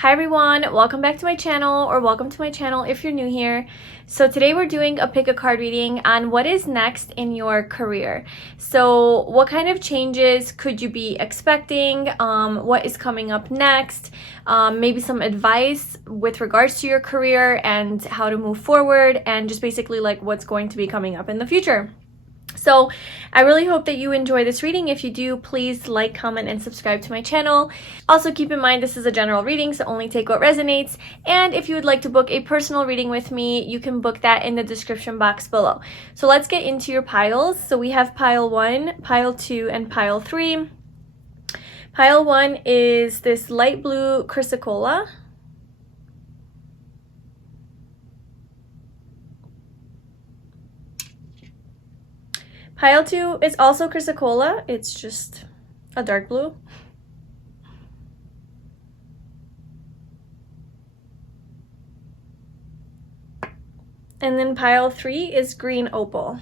Hi everyone, welcome back to my channel, or welcome to my channel if you're new here. So today we're doing a pick a card reading on what is next in your career. So what kind of changes could you be expecting? What is coming up next? Maybe some advice with regards to your career and how to move forward, and just basically like what's going to be coming up in the future. So I really hope that you enjoy this reading. If you do, please like, comment, and subscribe to my channel. Also keep in mind this is a general reading, so only take what resonates. And if you would like to book a personal reading with me, you can book that in the description box below. So let's get into your piles. So we have pile 1, pile 2, and pile 3. Pile 1 is this light blue Chrysocolla. Pile 2 is also Chrysocolla, it's just a dark blue. And then pile 3 is green opal.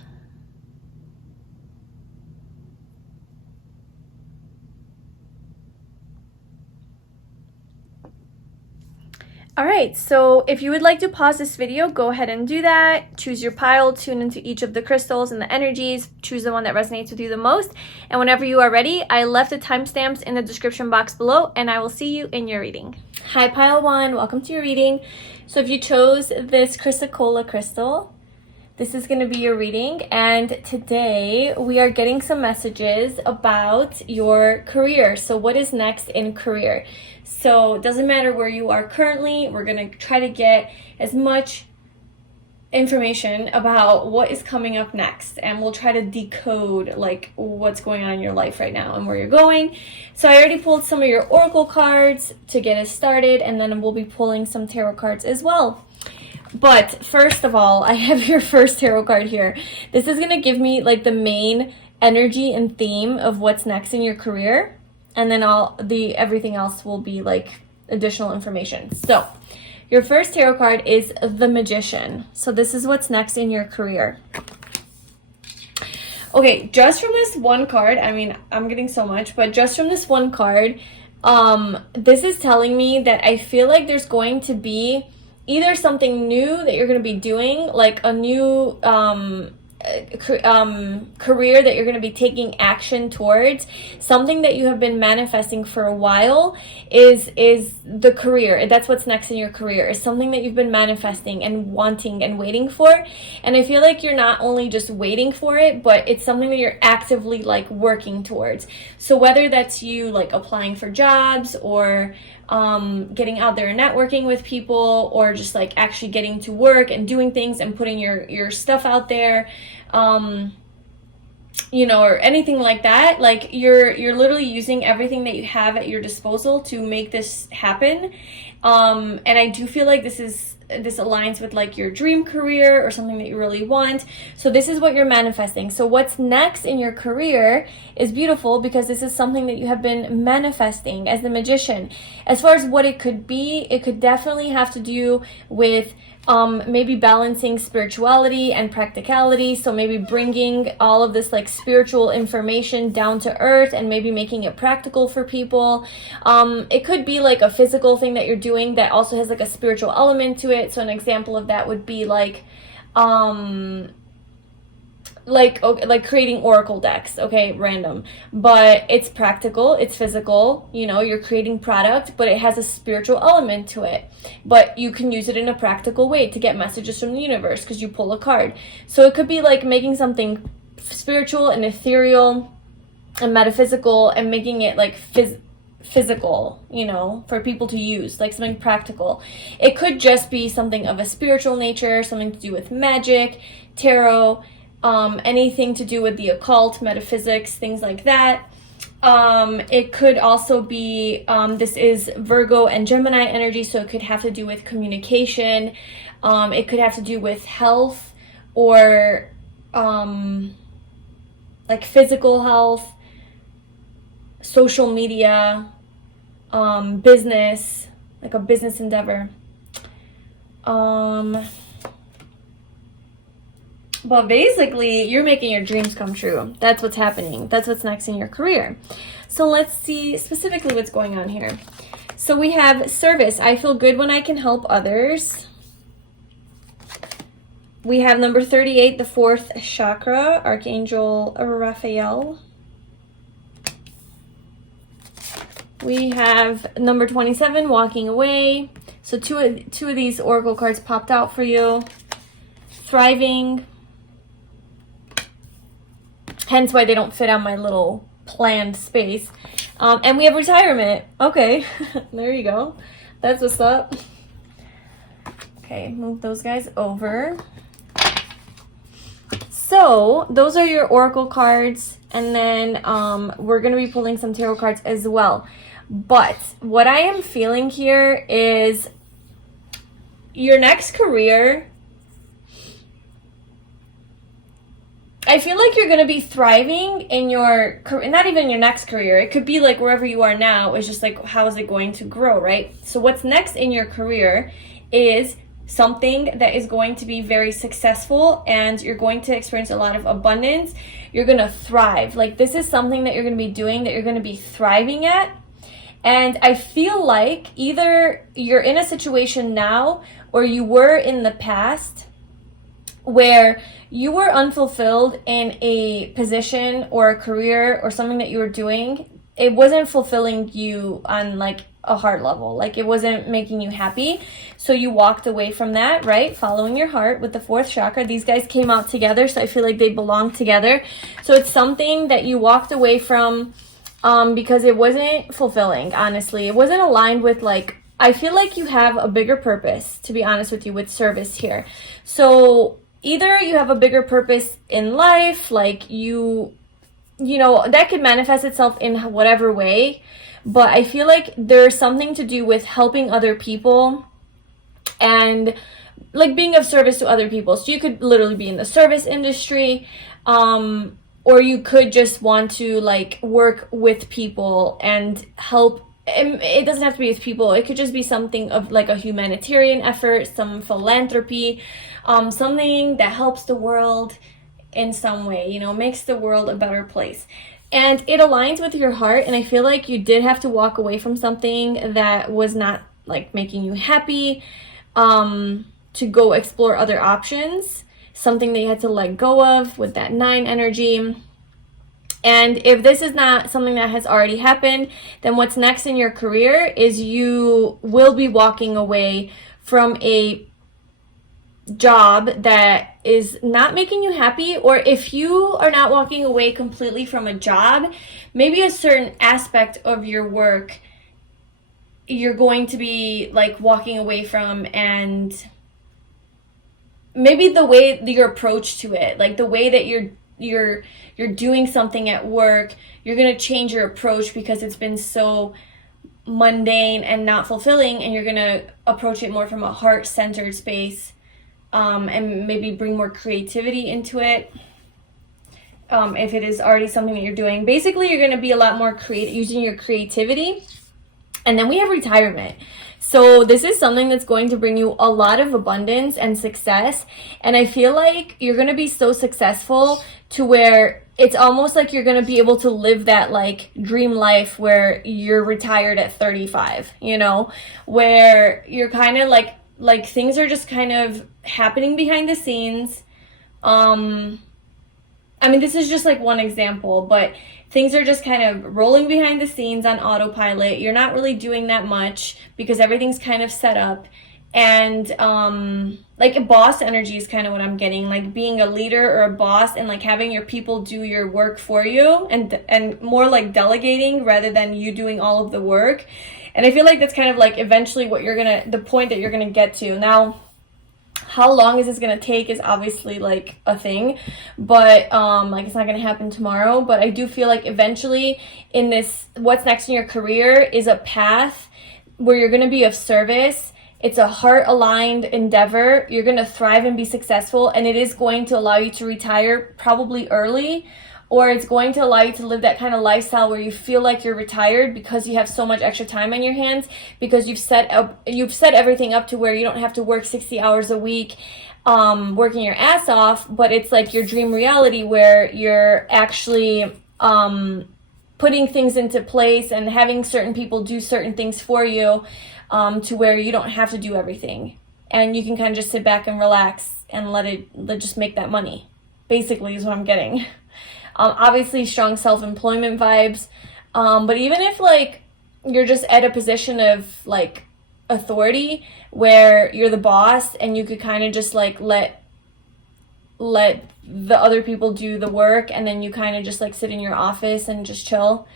Alright, so if you would like to pause this video, go ahead and do that. Choose your pile, tune into each of the crystals and the energies, choose the one that resonates with you the most. And whenever you are ready, I left the timestamps in the description box below, and I will see you in your reading. Hi pile 1, welcome to your reading. So if you chose this Chrysocolla crystal, this is going to be your reading, and today we are getting some messages about your career. So what is next in career? So it doesn't matter where you are currently, we're going to try to get as much information about what is coming up next, and we'll try to decode like what's going on in your life right now and where you're going. So I already pulled some of your oracle cards to get us started, and then we'll be pulling some tarot cards as well. But first of all, I have your first tarot card here. This is going to give me like the main energy and theme of what's next in your career, and then everything else will be like additional information. So your first tarot card is the Magician. So this is what's next in your career. Okay, just from this one card, I mean, I'm getting so much, but just from this one card, this is telling me that I feel like there's going to be either something new that you're going to be doing, like a new career that you're going to be taking action towards. Something that you have been manifesting for a while is the career. That's what's next in your career, is something that you've been manifesting and wanting and waiting for. And I feel like you're not only just waiting for it, but it's something that you're actively like working towards. So whether that's you like applying for jobs, or getting out there and networking with people, or just like actually getting to work and doing things and putting your stuff out there, you know, or anything like that, like you're literally using everything that you have at your disposal to make this happen. And I do feel like this aligns with like your dream career or something that you really want. So this is what you're manifesting. So what's next in your career is beautiful, because this is something that you have been manifesting as the Magician. As far as what it could be, it could definitely have to do with maybe balancing spirituality and practicality. So maybe bringing all of this like spiritual information down to earth and maybe making it practical for people. It could be like a physical thing that you're doing that also has like a spiritual element to it. So an example of that would be like creating oracle decks. Okay, random, but it's practical, it's physical, you know, you're creating product, but it has a spiritual element to it, but you can use it in a practical way to get messages from the universe because you pull a card. So it could be like making something spiritual and ethereal and metaphysical and making it like physical, you know, for people to use, like something practical. It could just be something of a spiritual nature, something to do with magic, tarot, anything to do with the occult, metaphysics, things like that. It could also be, this is Virgo and Gemini energy, so it could have to do with communication. It could have to do with health, or like physical health, social media, business, like a business endeavor. But basically, you're making your dreams come true. That's what's happening. That's what's next in your career. So let's see specifically what's going on here. So we have service. I feel good when I can help others. We have number 38, the fourth chakra, Archangel Raphael. We have number 27, walking away. So two of these oracle cards popped out for you. Thriving. Hence why they don't fit on my little planned space. And we have retirement. Okay, there you go. That's what's up. Okay, move those guys over. So those are your oracle cards, and then we're going to be pulling some tarot cards as well. But what I am feeling here is your next career. I feel like you're going to be thriving in your career, not even your next career. It could be like wherever you are now. It's just like, how is it going to grow, right? So what's next in your career is something that is going to be very successful, and you're going to experience a lot of abundance. You're going to thrive. Like, this is something that you're going to be doing, that you're going to be thriving at. And I feel like either you're in a situation now, or you were in the past where you were unfulfilled in a position or a career or something that you were doing. It wasn't fulfilling you on like a heart level. Like, it wasn't making you happy. So you walked away from that, right? Following your heart with the fourth chakra. These guys came out together, so I feel like they belong together. So it's something that you walked away from because it wasn't fulfilling, honestly. It wasn't aligned with, like, I feel like you have a bigger purpose, to be honest with you, with service here. So either you have a bigger purpose in life, like you know, that could manifest itself in whatever way. But I feel like there's something to do with helping other people and like being of service to other people. So you could literally be in the service industry, or you could just want to like work with people and help. It doesn't have to be with people. It could just be something of like a humanitarian effort, some philanthropy, something that helps the world in some way, you know, makes the world a better place. And it aligns with your heart. And I feel like you did have to walk away from something that was not like making you happy, to go explore other options, something that you had to let go of with that 9 energy. And if this is not something that has already happened, then what's next in your career is you will be walking away from a job that is not making you happy. Or if you are not walking away completely from a job, maybe a certain aspect of your work you're going to be like walking away from, and maybe the way that your approach to it, like the way that you're doing something at work, you're going to change your approach because it's been so mundane and not fulfilling, and you're going to approach it more from a heart-centered space, and maybe bring more creativity into it. If it is already something that you're doing, basically you're going to be a lot more creative, using your creativity. And then we have retirement. So this is something that's going to bring you a lot of abundance and success. And I feel like you're going to be so successful to where it's almost like you're going to be able to live that like dream life where you're retired at 35, you know, where you're kind of like things are just kind of happening behind the scenes. I mean, this is just like one example, but things are just kind of rolling behind the scenes on autopilot. You're not really doing that much because everything's kind of set up. And like a boss energy is kind of what I'm getting, like being a leader or a boss and like having your people do your work for you, and more like delegating rather than you doing all of the work. And I feel like that's kind of like eventually what the point that you're gonna get to. Now, how long is this going to take is obviously like a thing, but like it's not going to happen tomorrow. But I do feel like eventually in this, what's next in your career is a path where you're going to be of service. It's a heart aligned endeavor. You're going to thrive and be successful, and it is going to allow you to retire probably early, or it's going to allow you to live that kind of lifestyle where you feel like you're retired because you have so much extra time on your hands, because you've set everything up to where you don't have to work 60 hours a week, working your ass off, but it's like your dream reality where you're actually putting things into place and having certain people do certain things for you, to where you don't have to do everything. And you can kind of just sit back and relax and let just make that money, basically, is what I'm getting. Obviously, strong self-employment vibes. But even if, like, you're just at a position of, like, authority where you're the boss and you could kind of just, like, let the other people do the work, and then you kind of just, like, sit in your office and just chill.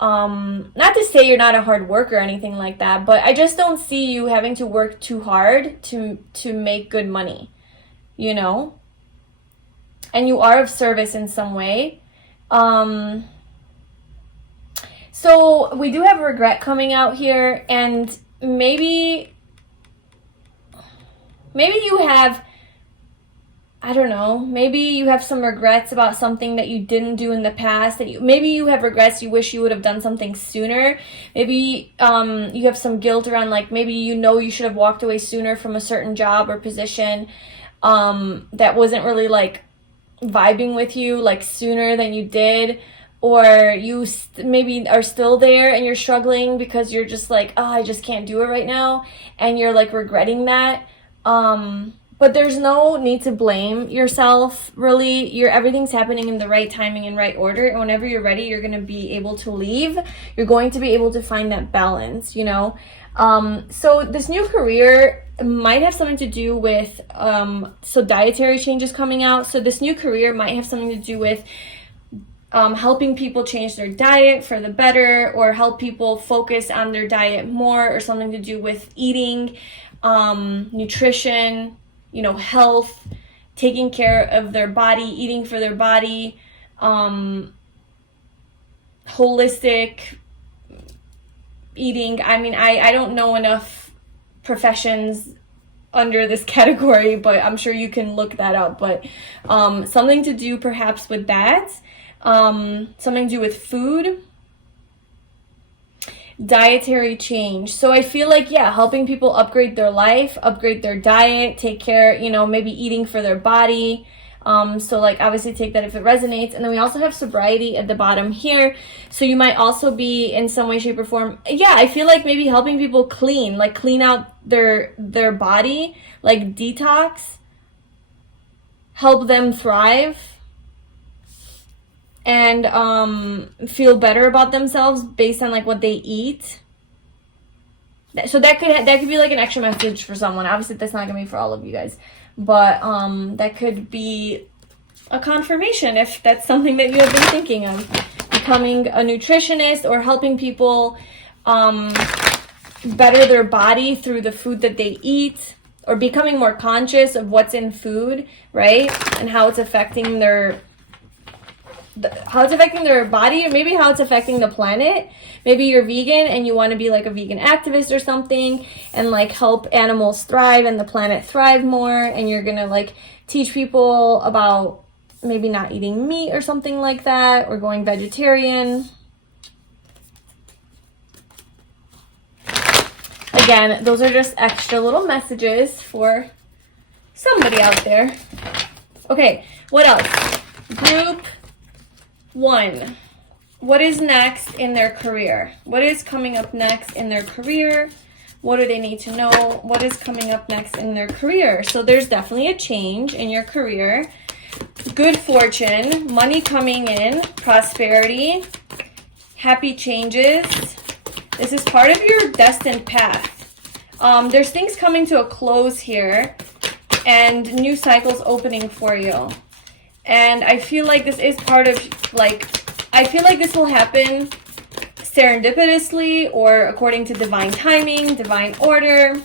Not to say you're not a hard worker or anything like that, but I just don't see you having to work too hard to make good money, you know? And you are of service in some way. So we do have regret coming out here, and maybe you have, I don't know, maybe you have some regrets about something that you didn't do in the past, maybe you have regrets, you wish you would have done something sooner. Maybe you have some guilt around, like, maybe you should have walked away sooner from a certain job or position that wasn't really, like, vibing with you, like, sooner than you did. Or you maybe are still there and you're struggling because you're just like, oh, I just can't do it right now, and you're, like, regretting that. But there's no need to blame yourself, really. Everything's happening in the right timing and right order, and whenever you're ready, you're going to be able to leave. You're going to be able to find that balance, you know? So this new career might have something to do with, so dietary changes coming out. So this new career might have something to do with helping people change their diet for the better, or help people focus on their diet more, or something to do with eating, nutrition, you know, health, taking care of their body, eating for their body, holistic eating. I mean, I don't know enough professions under this category, but I'm sure you can look that up. But something to do perhaps with that, something to do with food, dietary change. So I feel like, yeah, helping people upgrade their life, upgrade their diet, take care, you know, maybe eating for their body. So, like, obviously take that if it resonates. And then we also have sobriety at the bottom here. So you might also be in some way, shape, or form. Yeah, I feel like maybe helping people clean out their body, like detox, help them thrive, and feel better about themselves based on, like, what they eat. So that could be like an extra message for someone. Obviously that's not gonna be for all of you guys, but that could be a confirmation if that's something that you have been thinking of, becoming a nutritionist or helping people better their body through the food that they eat, or becoming more conscious of what's in food, right, and how it's affecting their body, or maybe how it's affecting the planet. Maybe you're vegan and you want to be like a vegan activist or something, and, like, help animals thrive and the planet thrive more, and you're gonna, like, teach people about maybe not eating meat or something like that, or going vegetarian. Again, those are just extra little messages for somebody out there. Okay, what else? Group 1. What is next in their career? What is coming up next in their career? What do they need to know? What is coming up next in their career? So there's definitely a change in your career. Good fortune, money coming in, prosperity, happy changes. This is part of your destined path. There's things coming to a close here, and new cycles opening for you. And I feel like this is part of, like, I feel like this will happen serendipitously or according to divine timing, divine order.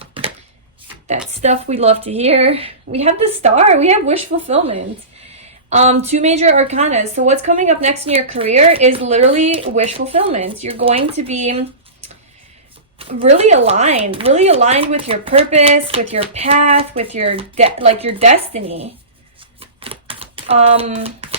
That stuff we love to hear. We have the star. We have wish fulfillment. 2 major arcana. So what's coming up next in your career is literally wish fulfillment. You're going to be really aligned with your purpose, with your path, with your your destiny.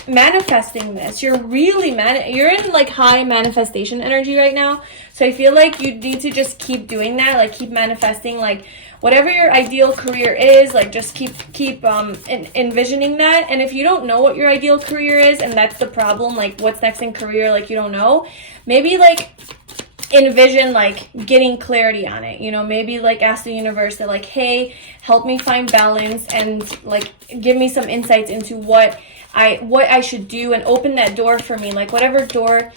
Manifesting this. You're really you're in, like, high manifestation energy right now. So I feel like you need to just keep doing that, like keep manifesting, like whatever your ideal career is, like just keep envisioning that. And if you don't know what your ideal career is, and that's the problem, like what's next in career, like you don't know, maybe like envision like getting clarity on it, you know, maybe like ask the universe that like, hey, help me find balance and like give me some insights into what I should do, and open that door for me, like whatever door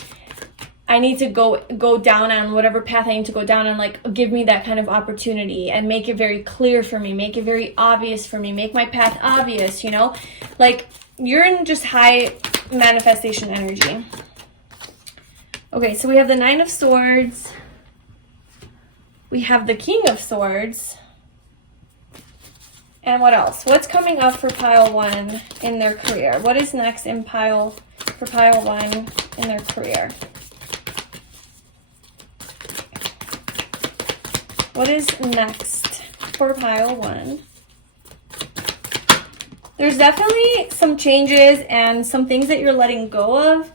I need to go down on, whatever path I need to go down on, like give me that kind of opportunity and make it very clear for me, make it very obvious for me, make my path obvious, you know, like you're in just high manifestation energy. Okay, so we have the Nine of Swords, we have the King of Swords, and what else? What's coming up for pile one in their career? What is next in pile one in their career? What is next for pile one? There's definitely some changes and some things that you're letting go of.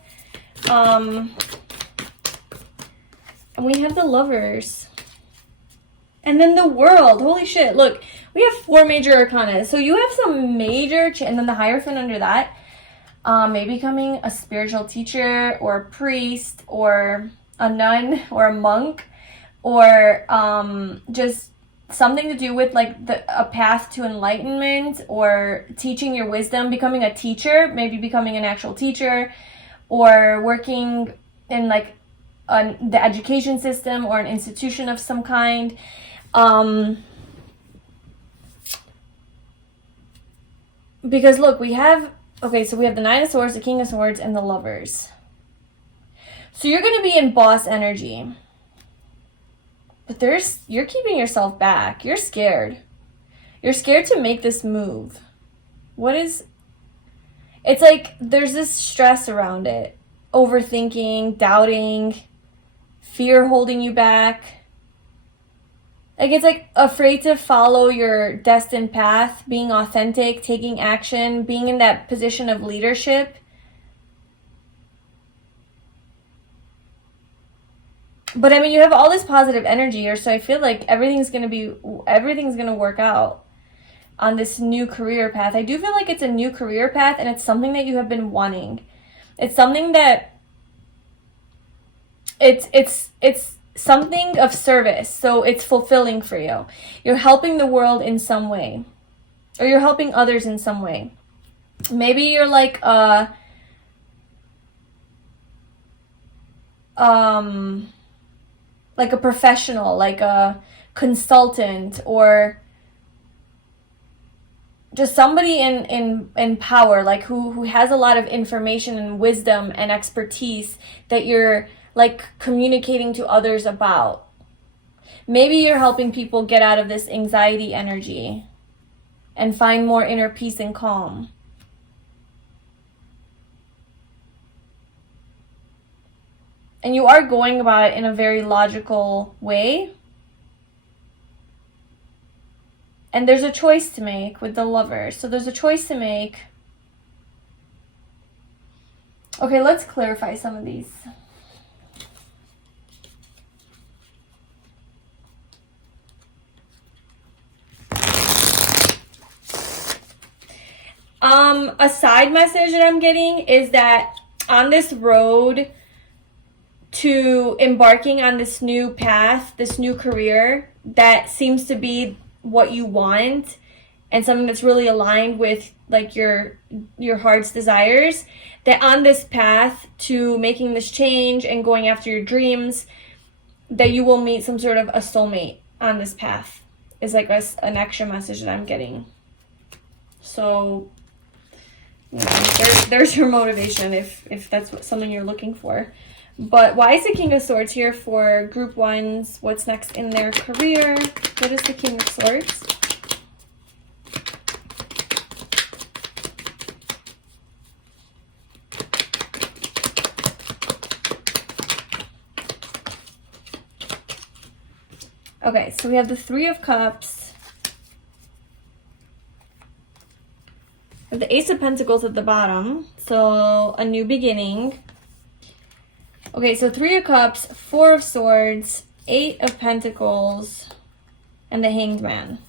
And we have the Lovers. And then the World. Holy shit. Look, we have 4 major arcana. So you have some major and then the Hierophant under that. Maybe becoming a spiritual teacher or a priest or a nun or a monk, or just something to do with like a path to enlightenment, or teaching your wisdom, becoming a teacher, maybe becoming an actual teacher, or working in like the education system or an institution of some kind. Because look, we have, okay, so we have the Nine of Swords, the King of Swords, and the Lovers. So you're going to be in boss energy. But you're keeping yourself back. You're scared. You're scared to make this move. It's like there's this stress around it. Overthinking, doubting, fear holding you back. Like it's like afraid to follow your destined path, being authentic, taking action, being in that position of leadership. But I mean, you have all this positive energy here, so I feel like everything's gonna work out on this new career path. I do feel like it's a new career path, and it's something that you have been wanting. It's something that it's something of service, so it's fulfilling for you. You're helping the world in some way, or you're helping others in some way. Maybe you're like a professional, like a consultant, or just somebody in power, like who has a lot of information and wisdom and expertise that you're like communicating to others about. Maybe you're helping people get out of this anxiety energy and find more inner peace and calm. And you are going about it in a very logical way. And there's a choice to make with the Lover. So there's a choice to make. Okay, let's clarify some of these. A side message that I'm getting is that on this road to embarking on this new path, this new career that seems to be what you want, and something that's really aligned with like your heart's desires, that on this path to making this change and going after your dreams, that you will meet some sort of a soulmate on this path, is like an extra message that I'm getting. So you know, there's your motivation if that's something you're looking for. But why is the King of Swords here for group ones? What's next in their career? What is the King of Swords? Okay, so we have the Three of Cups. The Ace of Pentacles at the bottom, so a new beginning. Okay, so 3 of Cups, 4 of Swords, 8 of Pentacles, and the Hanged Man.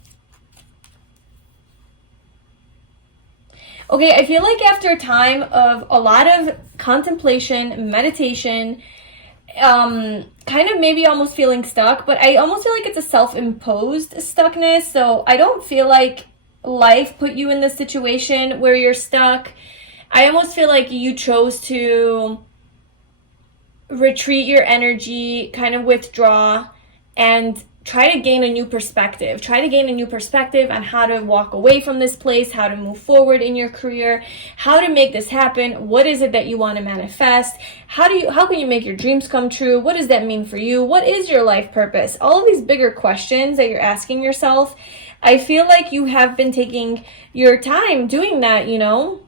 Okay, I feel like after a time of a lot of contemplation, meditation, kind of maybe almost feeling stuck, but I almost feel like it's a self-imposed stuckness. So I don't feel like life put you in this situation where you're stuck. I almost feel like you chose to retreat your energy, kind of withdraw, and try to gain a new perspective. Try to gain a new perspective on how to walk away from this place, how to move forward in your career, how to make this happen. What is it that you want to manifest? How can you make your dreams come true? What does that mean for you? What is your life purpose? All of these bigger questions that you're asking yourself. I feel like you have been taking your time doing that, you know?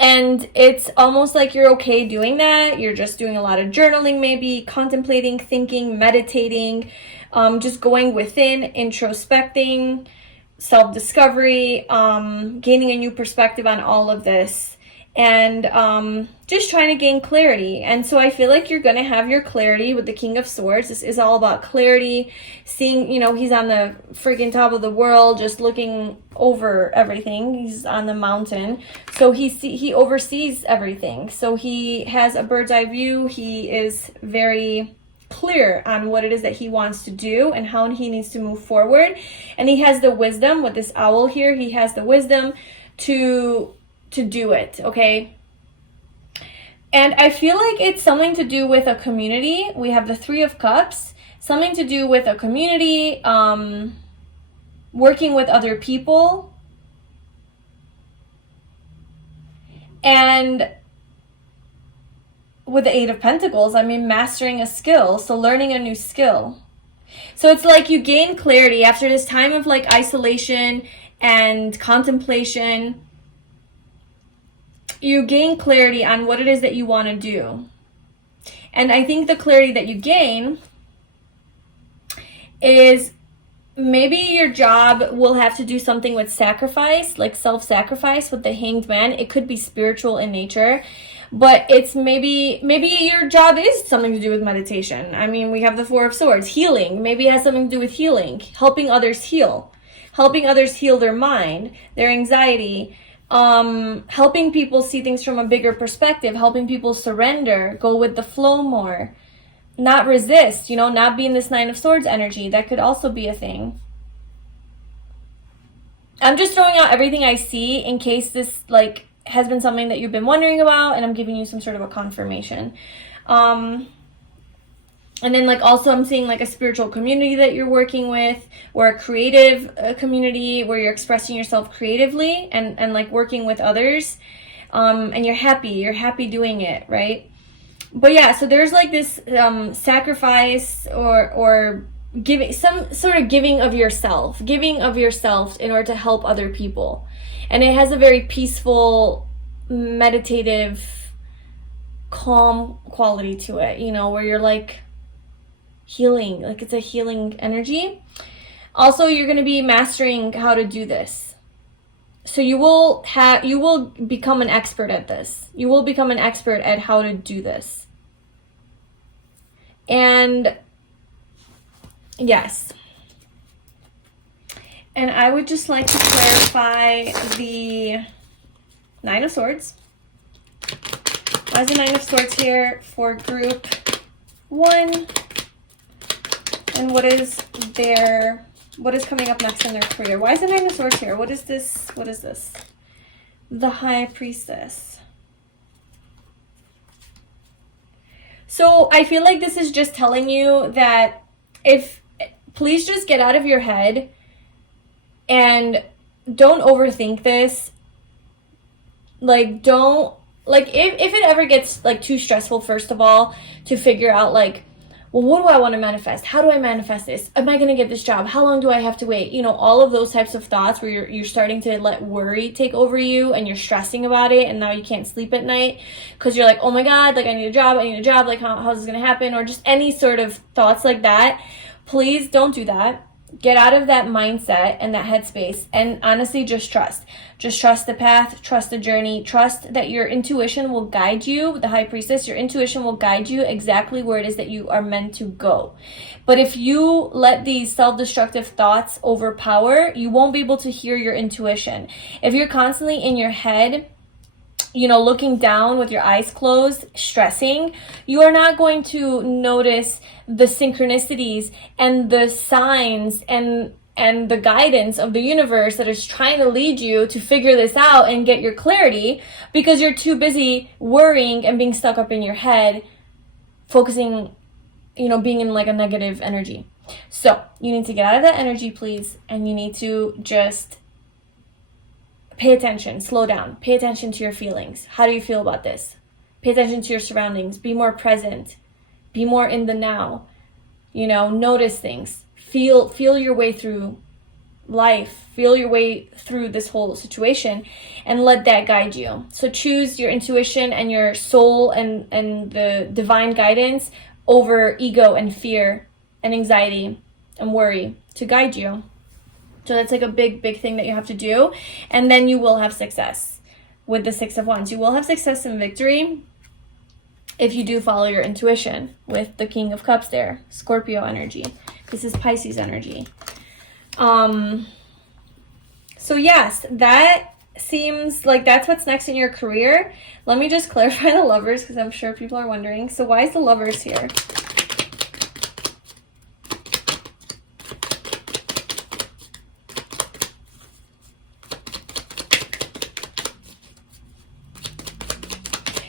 And it's almost like you're okay doing that. You're just doing a lot of journaling, maybe contemplating, thinking, meditating, just going within, introspecting, self-discovery, gaining a new perspective on all of this, and just trying to gain clarity. And so I feel like you're going to have your clarity with the King of Swords. This is all about clarity, seeing, you know, he's on the freaking top of the world, just looking over everything. He's on the mountain. So he oversees everything. So he has a bird's eye view. He is very clear on what it is that he wants to do and how he needs to move forward. And he has the wisdom with this owl here. He has the wisdom to do it, okay? And I feel like it's something to do with a community. We have the 3 of Cups, something to do with a community, working with other people, and with the 8 of Pentacles, I mean, mastering a skill, so learning a new skill. So it's like you gain clarity after this time of like isolation and contemplation. You gain clarity on what it is that you want to do. And I think the clarity that you gain is maybe your job will have to do something with sacrifice, like self-sacrifice with the Hanged Man. It could be spiritual in nature, but it's maybe your job is something to do with meditation. I mean, we have the 4 of Swords, healing. Maybe it has something to do with healing, helping others heal their mind, their anxiety, helping people see things from a bigger perspective, helping people surrender, go with the flow more, not resist, you know, not be in this 9 of Swords energy. That could also be a thing. I'm just throwing out everything I see in case this like has been something that you've been wondering about, and I'm giving you some sort of a confirmation. And then like also I'm seeing like a spiritual community that you're working with, or a creative community where you're expressing yourself creatively and like working with others, and you're happy doing it, right? But yeah, so there's like this sacrifice or giving, some sort of giving of yourself in order to help other people. And it has a very peaceful, meditative, calm quality to it, you know, where you're like healing, like it's a healing energy. Also, you're going to be mastering how to do this. So you will become an expert at this. You will become an expert at how to do this. And yes. And I would just like to clarify the 9 of Swords. Why is the 9 of Swords here for group 1? And what is coming up next in their career? Why is the 9 of Swords here? What is this? What is this? The High Priestess. So I feel like this is just telling you that please just get out of your head and don't overthink this. Like, if it ever gets like too stressful, first of all, to figure out like, well, what do I want to manifest? How do I manifest this? Am I going to get this job? How long do I have to wait? You know, all of those types of thoughts where you're starting to let worry take over you and you're stressing about it, and now you can't sleep at night because you're like, oh my God, like I need a job, like how's this going to happen? Or just any sort of thoughts like that. Please don't do that. get out of that mindset and that headspace, and honestly just trust the path, trust the journey, trust that your intuition will guide you. The High Priestess, your intuition will guide you exactly where it is that you are meant to go. But if you let these self-destructive thoughts overpower, you won't be able to hear your intuition. If you're constantly in your head, you know, looking down with your eyes closed, stressing, you are not going to notice the synchronicities and the signs and the guidance of the universe that is trying to lead you to figure this out and get your clarity, because you're too busy worrying and being stuck up in your head, focusing, you know, being in like a negative energy. So you need to get out of that energy, please, and you need to just pay attention, slow down, pay attention to your feelings. How do you feel about this? Pay attention to your surroundings, be more present, be more in the now, you know, notice things, feel your way through life, feel your way through this whole situation, and let that guide you. So choose your intuition and your soul and the divine guidance over ego and fear and anxiety and worry to guide you. So that's like a big thing that you have to do. And then you will have success with the Six of Wands. You will have success and victory if you do follow your intuition with the King of Cups there, Scorpio energy. This is Pisces energy. So yes, that seems like that's what's next in your career. Let me just clarify the Lovers, because I'm sure people are wondering. So why is the Lovers here?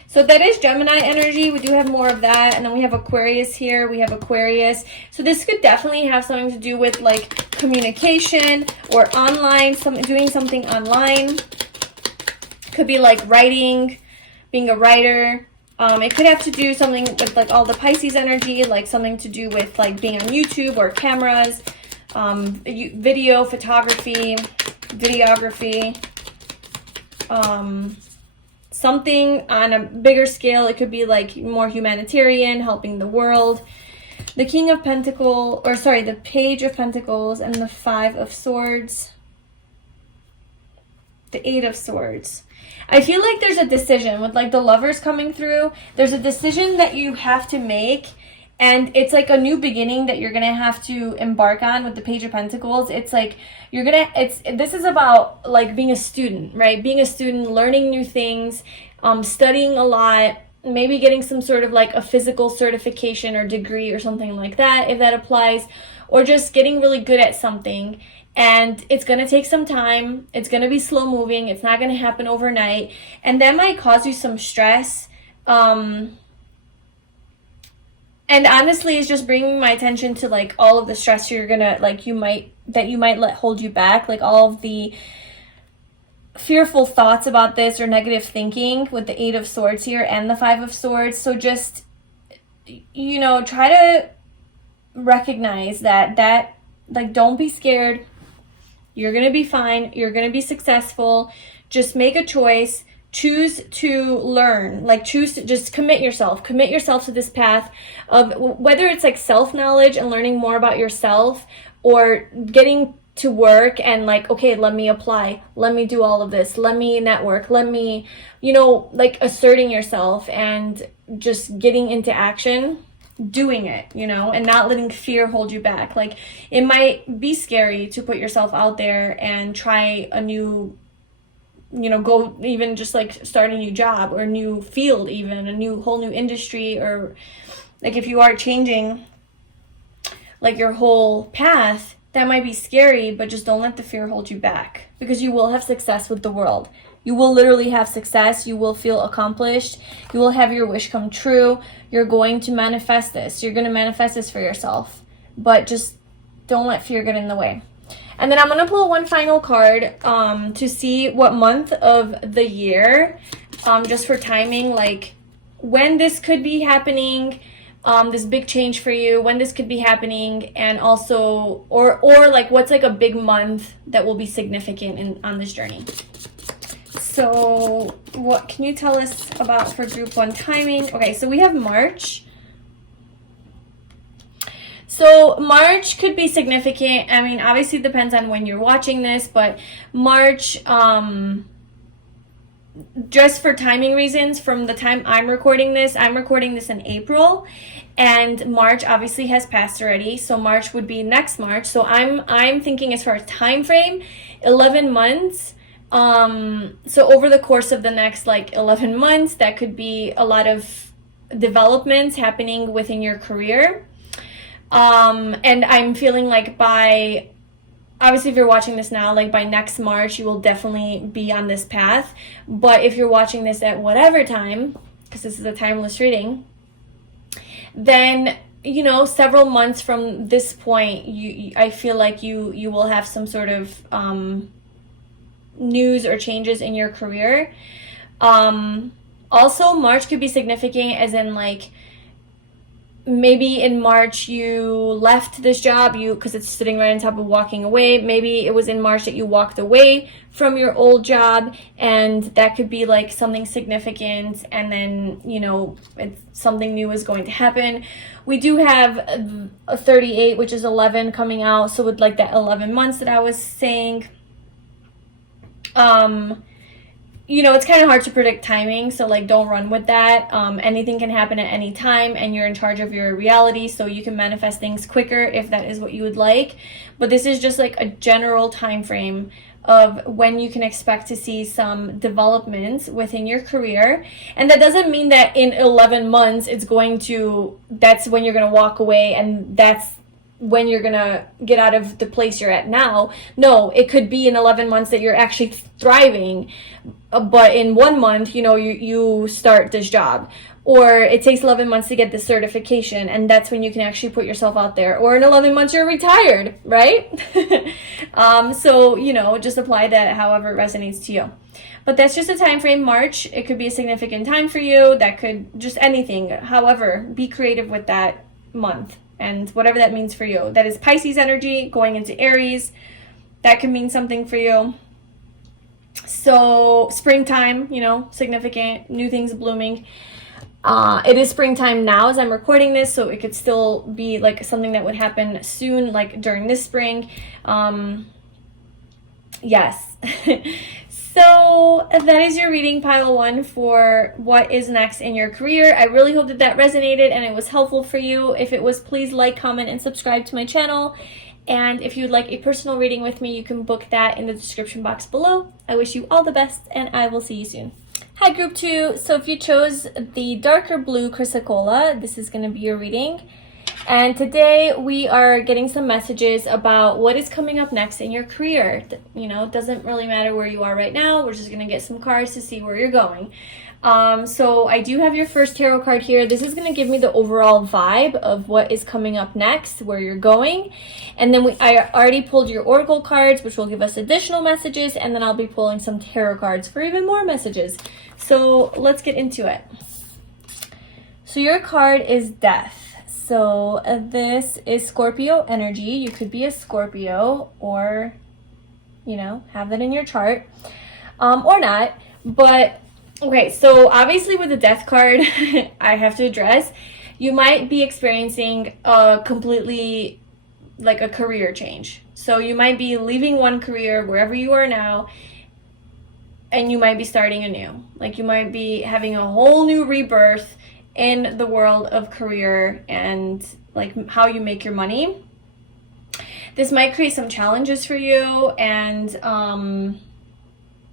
So that is Gemini energy. We do have more of that. And then we have Aquarius here. We have Aquarius. So this could definitely have something to do with like communication or online, doing something online. Could be like writing, being a writer. It could have to do something with like all the Pisces energy, like something to do with like being on YouTube or cameras, video, photography, videography, something on a bigger scale. It could be like more humanitarian, helping the world. The King of Pentacles, or sorry, the Page of Pentacles and the Five of Swords. The Eight of Swords. I feel like there's a decision with like the Lovers coming through. There's a decision that you have to make, and it's like a new beginning that you're gonna have to embark on with the Page of Pentacles. It's like this is about like being a student, right? Being a student, learning new things, studying a lot, maybe getting some sort of like a physical certification or degree or something like that, if that applies, or just getting really good at something. And it's going to take some time. It's going to be slow moving. It's not going to happen overnight. And that might cause you some stress. And honestly, it's just bringing my attention to like all of the stress you're going to, like you might let hold you back. Like all of the fearful thoughts about this or negative thinking with the Eight of Swords here and the Five of Swords. So just, you know, try to recognize that like, don't be scared. You're going to be fine. You're going to be successful. Just make a choice. Choose to learn. Like, choose to just commit yourself. Commit yourself to this path of whether it's like self-knowledge and learning more about yourself, or getting to work and like, okay, let me apply. Let me do all of this. Let me network. Let me, you know, like asserting yourself and just getting into action. Doing it, you know, and not letting fear hold you back. Like, it might be scary to put yourself out there and try a new, you know, go even just like start a new job or a new field, even a whole new industry, or like if you are changing like your whole path, that might be scary, but just don't let the fear hold you back, because you will have success with the world. You will literally have success. You will feel accomplished. You will have your wish come true. You're going to manifest this. You're going to manifest this for yourself. But just don't let fear get in the way. And then I'm going to pull one final card to see what month of the year, just for timing, like when this could be happening, this big change for you, when this could be happening, and also, or like what's like a big month that will be significant on this journey. So what can you tell us about for group one timing? Okay, so we have March. So March could be significant. I mean, obviously it depends on when you're watching this, but March, just for timing reasons, from the time I'm recording this in April, and March obviously has passed already, so March would be next March. So I'm thinking as far as time frame, 11 months. So over the course of the next like 11 months, that could be a lot of developments happening within your career. And I'm feeling like by, obviously if you're watching this now, like by next March, you will definitely be on this path. But if you're watching this at whatever time, because this is a timeless reading, then, you know, several months from this point, I feel like you will have some sort of news or changes in your career. Also, March could be significant as in like, maybe in March you left this job, because it's sitting right on top of walking away. Maybe it was in March that you walked away from your old job, and that could be like something significant, and then, you know, something new is going to happen. We do have a 38, which is 11 coming out, so with like that 11 months that I was saying, you know, it's kind of hard to predict timing, so like don't run with that. Anything can happen at any time, and you're in charge of your reality, so you can manifest things quicker if that is what you would like. But this is just like a general time frame of when you can expect to see some developments within your career. And that doesn't mean that in 11 months that's when you're going to walk away and that's when you're gonna get out of the place you're at now. No, it could be in 11 months that you're actually thriving, but in 1 month, you know, you start this job, or it takes 11 months to get the certification, and that's when you can actually put yourself out there. Or in 11 months you're retired, right? So, you know, just apply that however it resonates to you. But that's just a time frame. March, it could be a significant time for you. That could just anything. However, be creative with that month and whatever that means for you. That is Pisces energy going into Aries. That could mean something for you. So springtime, you know, significant, new things blooming. It is springtime now as I'm recording this, so it could still be like something that would happen soon, like during this spring. Yes. So that is your reading, pile 1, for what is next in your career. I really hope that resonated and it was helpful for you. If it was, please like, comment, and subscribe to my channel. And if you'd like a personal reading with me, you can book that in the description box below. I wish you all the best, and I will see you soon. Hi, Group 2. So if you chose the darker blue Chrysocolla, this is going to be your reading. And today we are getting some messages about what is coming up next in your career. You know, it doesn't really matter where you are right now. We're just going to get some cards to see where you're going. So I do have your first tarot card here. This is going to give me the overall vibe of what is coming up next, where you're going. And then I already pulled your oracle cards, which will give us additional messages. And then I'll be pulling some tarot cards for even more messages. So let's get into it. So your card is Death. So this is Scorpio energy. You could be a Scorpio, or, you know, have that in your chart, or not. But okay, so obviously with the Death card, I have to address, you might be experiencing a completely, like a career change. So you might be leaving one career wherever you are now, and you might be starting anew. Like you might be having a whole new rebirth in the world of career and like how you make your money. This might create some challenges for you, and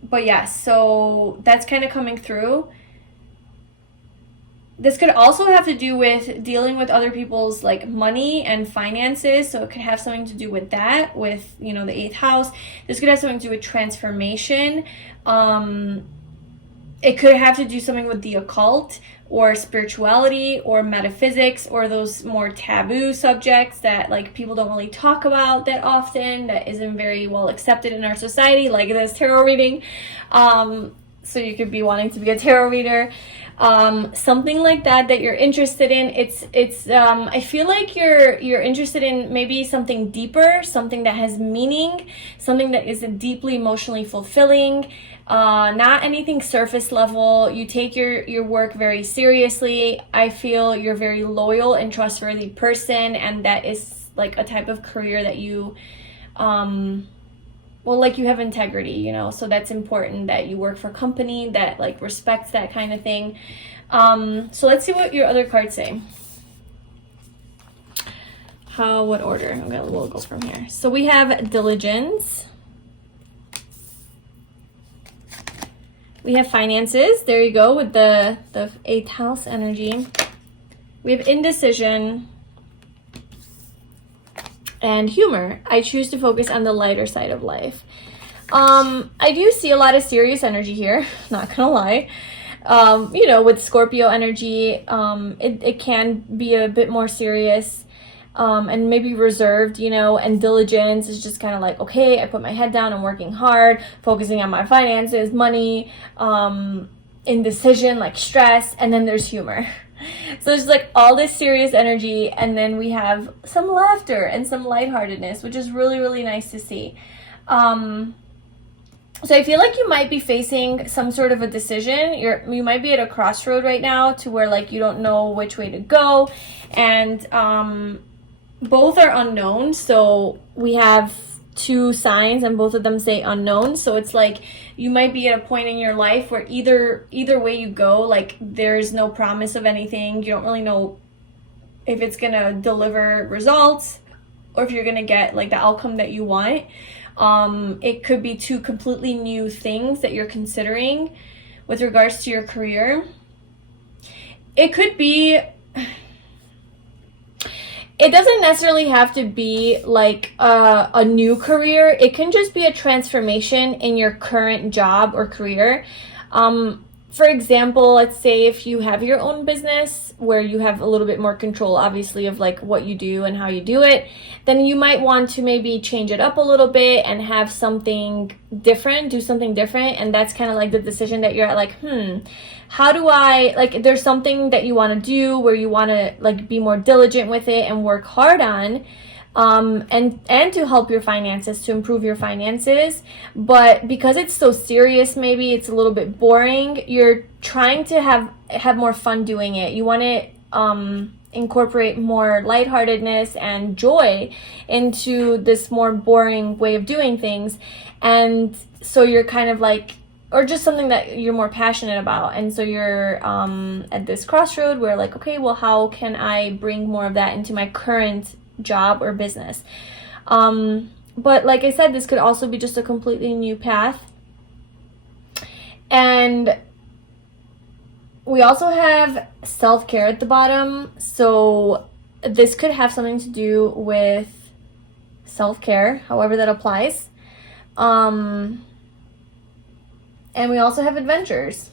but yes, so that's kind of coming through. This could also have to do with dealing with other people's like money and finances, so it could have something to do with that, with, you know, the 8th house. This could have something to do with transformation. It could have to do something with the occult or spirituality or metaphysics, or those more taboo subjects that like people don't really talk about that often, that isn't very well accepted in our society, like this tarot reading. So you could be wanting to be a tarot reader. Something like that you're interested in. It's I feel like you're interested in maybe something deeper, something that has meaning, something that is deeply emotionally fulfilling, not anything surface level. You take your work very seriously. I feel you're a very loyal and trustworthy person, and that is like a type of career that you well, like you have integrity, you know, so that's important that you work for a company that like respects that kind of thing. So let's see what your other cards say. What order? Okay, we'll go from here. So we have diligence. We have finances. There you go with the 8th house energy. We have indecision. And humor. I choose to focus on the lighter side of life. I do see a lot of serious energy here, not gonna lie. You know, with Scorpio energy, it can be a bit more serious and maybe reserved, you know, and diligence is just kind of like, okay, I put my head down, I'm working hard, focusing on my finances, money, indecision, like stress, and then there's humor. So there's like all this serious energy, and then we have some laughter and some lightheartedness, which is really, really nice to see. So I feel like you might be facing some sort of a decision. You might be at a crossroad right now to where like you don't know which way to go, and both are unknown. So we have 2 signs and both of them say unknown, so it's like you might be at a point in your life where either way you go, like there's no promise of anything. You don't really know if it's gonna deliver results or if you're gonna get like the outcome that you want. It could be 2 completely new things that you're considering with regards to your career. It could be, it doesn't necessarily have to be like a new career. It can just be a transformation in your current job or career. For example, let's say if you have your own business where you have a little bit more control, obviously, of like what you do and how you do it, then you might want to maybe change it up a little bit and have something different, do something different. And that's kind of like the decision that you're at, like, how do I, like, there's something that you want to do where you want to like be more diligent with it and work hard on, and to help your finances, to improve your finances. But because it's so serious, maybe it's a little bit boring. You're trying to have more fun doing it. You want to incorporate more lightheartedness and joy into this more boring way of doing things. And so you're kind of like, or just something that you're more passionate about. And so you're at this crossroad where like, okay, well, how can I bring more of that into my current job or business? But like I said, this could also be just a completely new path. And we also have self-care at the bottom. So this could have something to do with self-care, however that applies. And we also have adventures.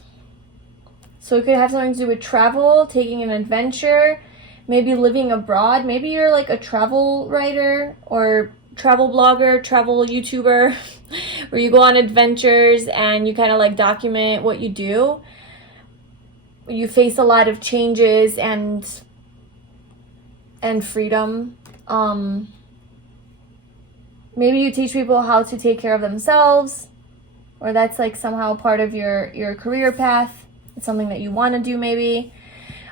So it could have something to do with travel, taking an adventure, maybe living abroad. Maybe you're like a travel writer or travel blogger, travel YouTuber, where you go on adventures and you kind of like document what you do. You face a lot of changes and freedom. Maybe you teach people how to take care of themselves, or that's like somehow part of your career path. It's something that you want to do maybe.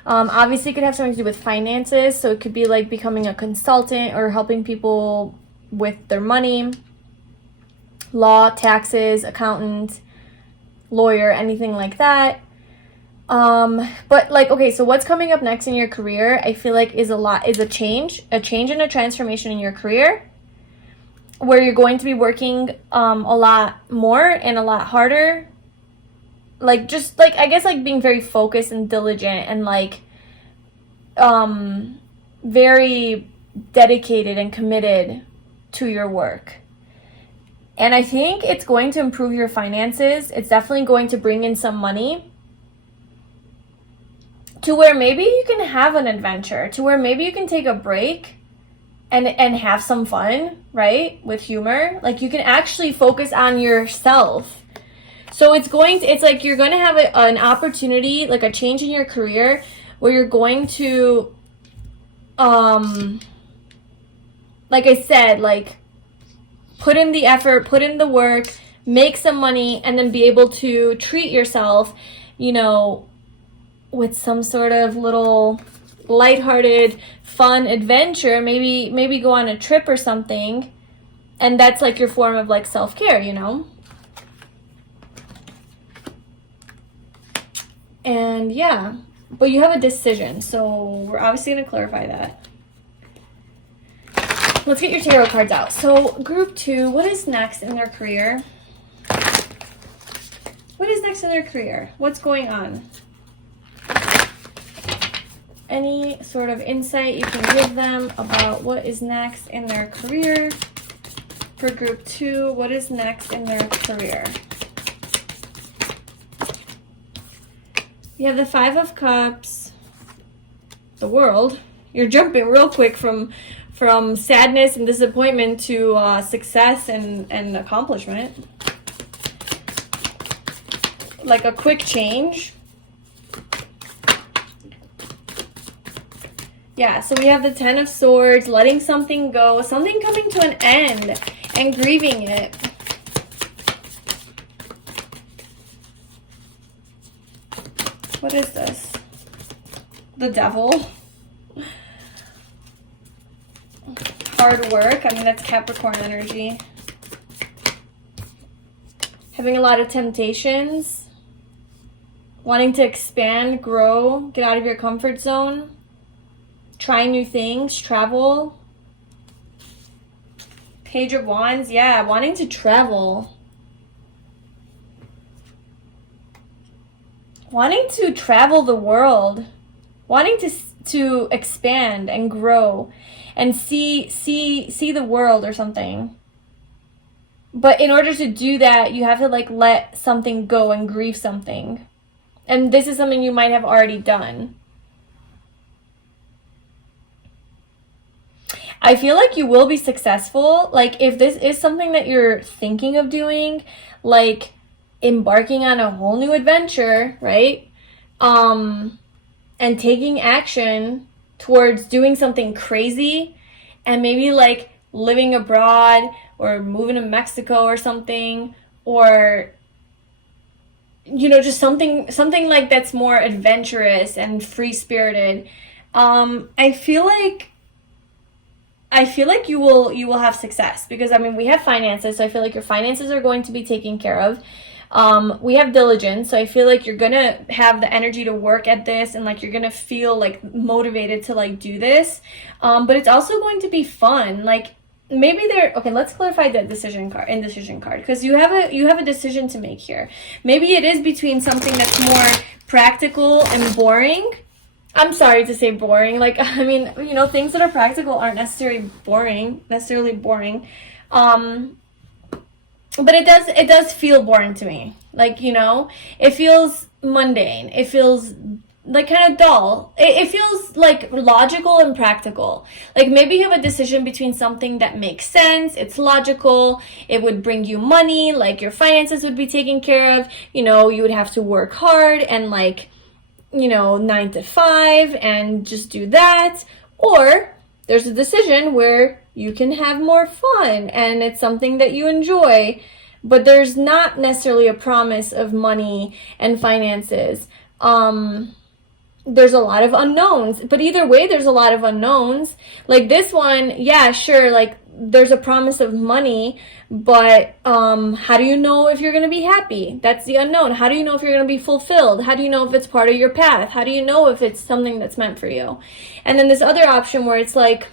Obviously, it could have something to do with finances. So it could be like becoming a consultant or helping people with their money, law, taxes, accountant, lawyer, anything like that. But like, okay, so what's coming up next in your career, I feel like is a change and a transformation in your career, where you're going to be working a lot more and a lot harder. Like, just like, I guess like being very focused and diligent and like very dedicated and committed to your work. And I think it's going to improve your finances. It's definitely going to bring in some money to where maybe you can have an adventure, to where maybe you can take a break and have some fun, right? With humor. Like, you can actually focus on yourself So it's like you're going to have an opportunity, like a change in your career, where you're going to, like I said, like put in the effort, put in the work, make some money, and then be able to treat yourself, you know, with some sort of little lighthearted, fun adventure. Maybe go on a trip or something. And that's like your form of like self-care, you know? And yeah, but you have a decision. So we're obviously going to clarify that. Let's get your tarot cards out. So group 2, what is next in their career? What is next in their career? What's going on? Any sort of insight you can give them about what is next in their career? For group 2, what is next in their career? You have the 5 of Cups, the World. You're jumping real quick from sadness and disappointment to success and accomplishment. Like a quick change. Yeah, so we have the 10 of Swords, letting something go, something coming to an end, and grieving it. What is this? The Devil. Hard work. I mean, that's Capricorn energy. Having a lot of temptations. Wanting to expand, grow, get out of your comfort zone. Try new things, travel. Page of Wands, yeah, wanting to travel. Wanting to travel the world. Wanting to expand and grow and see the world or something. But in order to do that, you have to like let something go and grieve something. And this is something you might have already done. I feel like you will be successful. Like if this is something that you're thinking of doing, like embarking on a whole new adventure, right? And taking action towards doing something crazy and maybe like living abroad or moving to Mexico or something, or you know, just something like that's more adventurous and free-spirited. I feel like you will have success, because I mean we have finances, so I feel like your finances are going to be taken care of. We have diligence, so I feel like you're gonna have the energy to work at this, and like you're gonna feel like motivated to like do this. But it's also going to be fun. Like maybe okay, let's clarify the indecision card, because you have a decision to make here. Maybe it is between something that's more practical and boring. I'm sorry to say boring. Like, I mean, you know, things that are practical aren't necessarily boring. But it does feel boring to me. Like, you know, it feels mundane. It feels like kind of dull. It feels like logical and practical. Like maybe you have a decision between something that makes sense, it's logical, it would bring you money, like your finances would be taken care of, you know, you would have to work hard and like, you know, 9 to 5 and just do that. Or there's a decision where you can have more fun and it's something that you enjoy, but there's not necessarily a promise of money and finances. There's a lot of unknowns, but either way, there's a lot of unknowns. Like this one, yeah, sure, like there's a promise of money, but how do you know if you're going to be happy? That's the unknown. How do you know if you're going to be fulfilled? How do you know if it's part of your path? How do you know if it's something that's meant for you? And then this other option where it's like,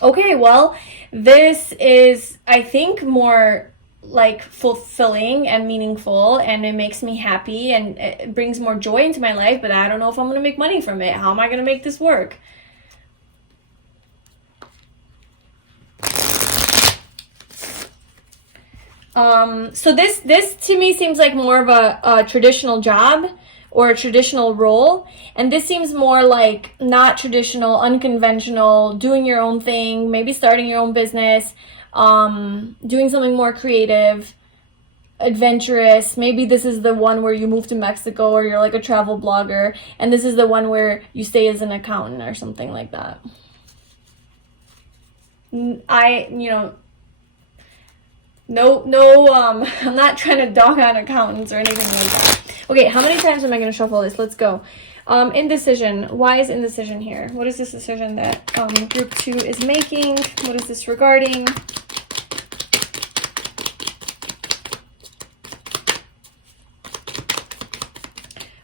okay, well, this is, I think, more like fulfilling and meaningful, and it makes me happy and it brings more joy into my life, but I don't know if I'm going to make money from it. How am I going to make this work? So this to me seems like more of a traditional job or a traditional role, and this seems more like not traditional, unconventional, doing your own thing, maybe starting your own business, doing something more creative. adventurous. Maybe this is the one where you move to Mexico, or you're like a travel blogger, and this is the one where you stay as an accountant or something like that. No, I'm not trying to dog on accountants or anything like that. Okay, how many times am I going to shuffle this? Let's go. Indecision. Why is indecision here? What is this decision that group 2 is making? What is this regarding?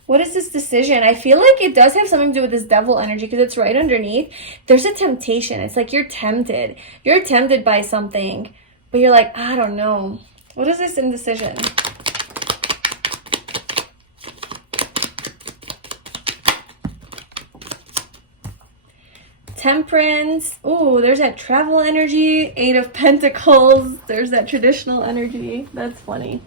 What is this decision? I feel like it does have something to do with this devil energy, because it's right underneath. There's a temptation. It's like you're tempted. You're tempted by something, but you're like, I don't know. What is this indecision? Temperance. Ooh, there's that travel energy. 8 of Pentacles. There's that traditional energy. That's funny.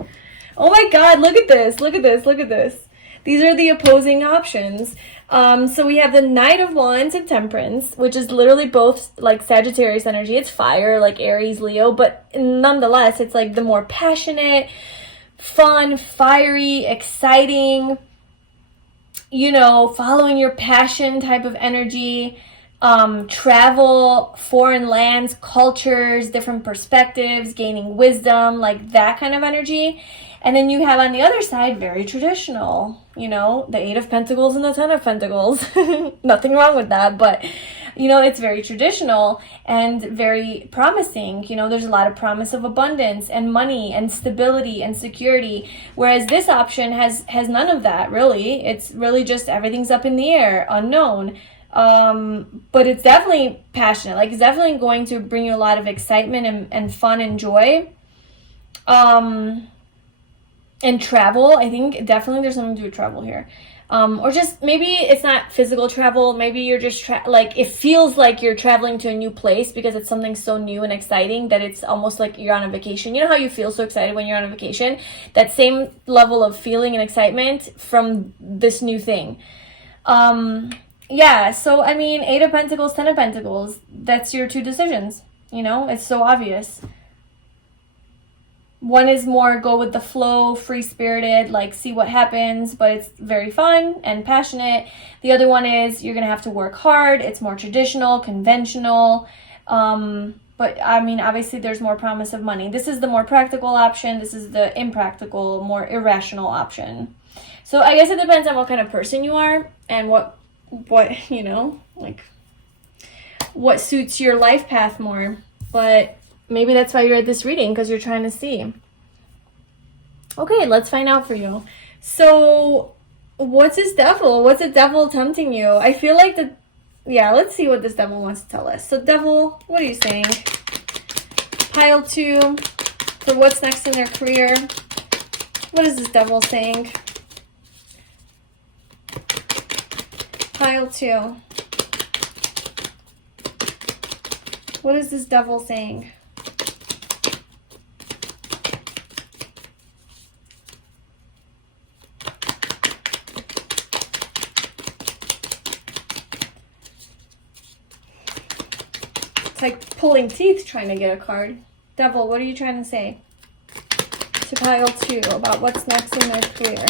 Oh my God, look at this. Look at this. Look at this. These are the opposing options. So we have the Knight of Wands and Temperance, which is literally both like Sagittarius energy. It's fire, like Aries, Leo, but nonetheless, it's like the more passionate, fun, fiery, exciting, you know, following your passion type of energy. Travel, foreign lands, cultures, different perspectives, gaining wisdom, like that kind of energy. And then you have on the other side, very traditional, you know, the 8 of Pentacles and the 10 of Pentacles. Nothing wrong with that, but, you know, it's very traditional and very promising. You know, there's a lot of promise of abundance and money and stability and security. Whereas this option has none of that, really. It's really just everything's up in the air, unknown. But it's definitely passionate. Like, it's definitely going to bring you a lot of excitement and fun and joy. And travel, I think definitely there's something to do with travel here. Or just maybe it's not physical travel. Maybe you're just like, it feels like you're traveling to a new place because it's something so new and exciting that it's almost like you're on a vacation. You know how you feel so excited when you're on a vacation? That same level of feeling and excitement from this new thing. Yeah, so I mean, 8 of Pentacles, 10 of Pentacles, that's your 2 decisions. You know, it's so obvious. One is more go with the flow, free-spirited, like see what happens, but it's very fun and passionate. The other one is you're going to have to work hard. It's more traditional, conventional. But I mean, obviously there's more promise of money. This is the more practical option. This is the impractical, more irrational option. So I guess it depends on what kind of person you are and what you know, like what suits your life path more. But maybe that's why you're at this reading, because you're trying to see. Okay, let's find out for you. So, what's this devil? What's a devil tempting you? I feel like yeah, let's see what this devil wants to tell us. So, devil, what are you saying? Pile 2, for what's next in their career. What is this devil saying? Pile 2. What is this devil saying? It's like pulling teeth trying to get a card. Devil, what are you trying to say to pile 2 about what's next in their career?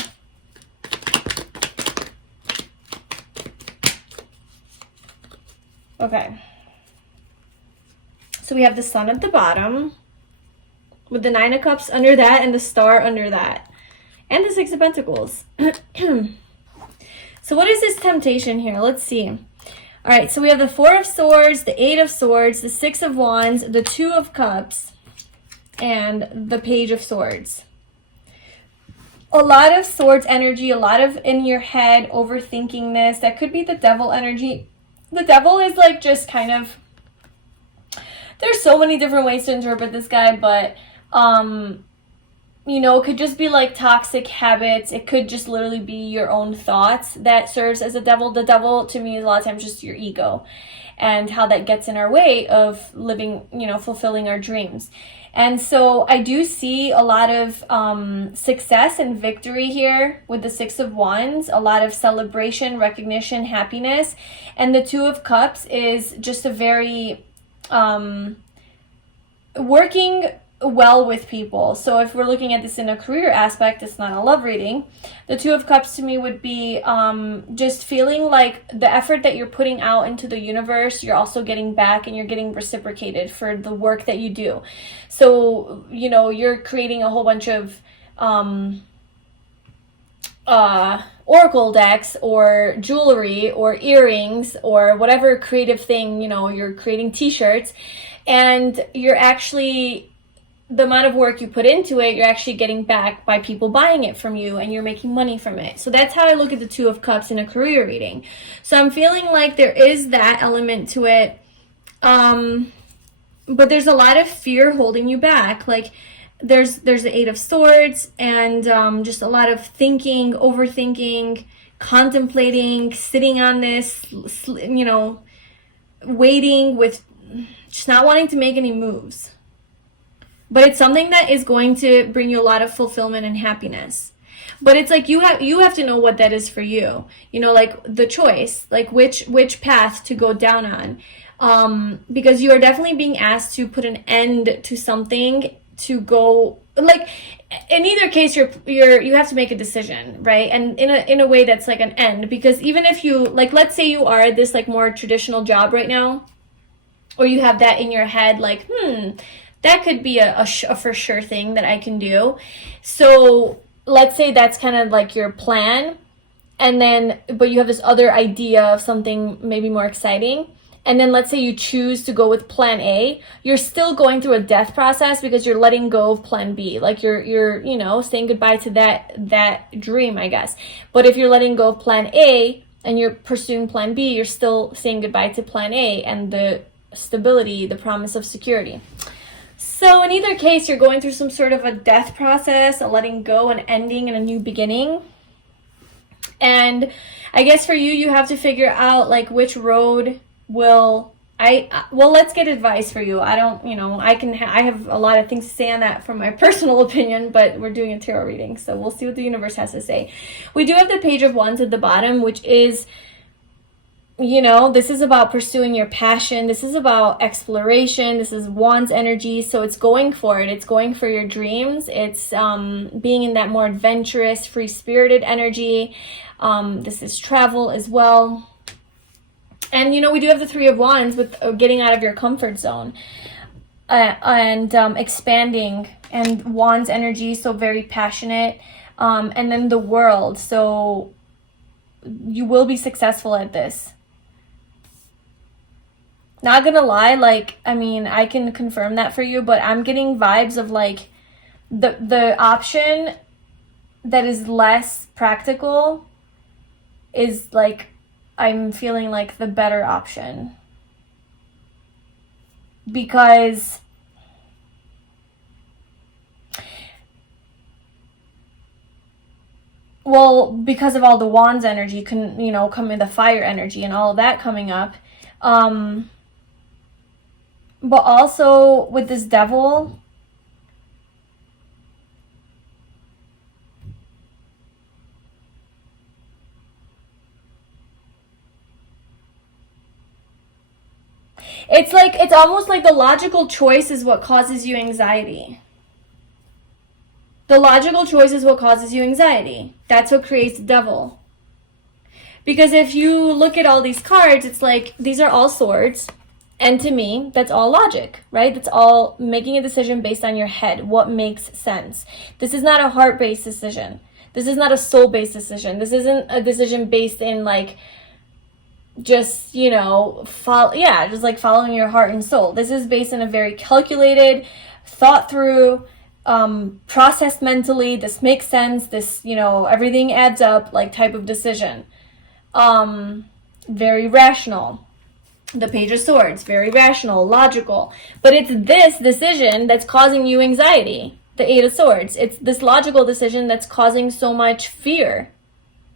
Okay. So we have the Sun at the bottom with the 9 of Cups under that and the Star under that. And the 6 of Pentacles. So what is this temptation here? Let's see. All right, so we have the 4 of Swords, the 8 of Swords, the 6 of Wands, the 2 of Cups, and the Page of Swords. A lot of Swords energy, a lot of in your head, overthinking this. That could be the devil energy. The devil is like just kind of, there's so many different ways to interpret this guy, but you know, it could just be like toxic habits. It could just literally be your own thoughts that serves as a devil. The devil to me is a lot of times just your ego and how that gets in our way of living, you know, fulfilling our dreams. And so I do see a lot of success and victory here with the 6 of Wands, a lot of celebration, recognition, happiness. And the 2 of Cups is just a very working well with people. So if we're looking at this in a career aspect, it's not a love reading. The Two of Cups to me would be just feeling like the effort that you're putting out into the universe, you're also getting back and you're getting reciprocated for the work that you do. So, you know, you're creating a whole bunch of oracle decks or jewelry or earrings or whatever creative thing, you know, you're creating t-shirts, and you're actually, the amount of work you put into it, you're actually getting back by people buying it from you, and you're making money from it. So that's how I look at the Two of Cups in a career reading. So I'm feeling like there is that element to it, but there's a lot of fear holding you back. Like there's the Eight of Swords, and just a lot of thinking, overthinking, contemplating, sitting on this, you know, waiting with just not wanting to make any moves. But it's something that is going to bring you a lot of fulfillment and happiness. But it's like you have to know what that is for you. You know, like the choice, like which path to go down on. Because you are definitely being asked to put an end to something, to go, like in either case you have to make a decision, right? And in a way that's like an end, because even if you, like, let's say you are at this like more traditional job right now, or you have that in your head, like, that could be a for sure thing that I can do. So let's say that's kind of like your plan, and then, but you have this other idea of something maybe more exciting. And then let's say you choose to go with plan A, you're still going through a death process because you're letting go of plan B. Like you're, you know, saying goodbye to that dream, I guess. But if you're letting go of plan A and you're pursuing plan B, you're still saying goodbye to plan A and the stability, the promise of security. So in either case, you're going through some sort of a death process, a letting go, an ending, and a new beginning. And I guess for you, you have to figure out like which road well, let's get advice for you. I don't, you know, I have a lot of things to say on that from my personal opinion, but we're doing a tarot reading, so we'll see what the universe has to say. We do have the Page of Wands at the bottom, which is, you know, this is about pursuing your passion. This is about exploration. This is Wands energy, so it's going for it. It's going for your dreams. It's being in that more adventurous, free-spirited energy. This is travel as well. And, you know, we do have the Three of Wands with getting out of your comfort zone and expanding, and Wands energy, so very passionate. And then the World, so you will be successful at this. Not gonna lie, like, I mean, I can confirm that for you, but I'm getting vibes of like the option that is less practical is like, I'm feeling like the better option, because because of all the Wands energy, can, you know, come in the fire energy and all of that coming up, but also with this Devil, it's like, it's almost like the logical choice is what causes you anxiety. The logical choice is what causes you anxiety. That's what creates the Devil. Because if you look at all these cards, it's like, these are all swords. And to me, that's all logic, right? That's all making a decision based on your head. What makes sense? This is not a heart-based decision. This is not a soul-based decision. This isn't a decision based in like, just, you know, just like following your heart and soul. This is based in a very calculated, thought through, processed mentally, this makes sense, this, you know, everything adds up, like type of decision. Very rational. The Page of Swords, very rational, logical. But it's this decision that's causing you anxiety. The Eight of Swords. It's this logical decision that's causing so much fear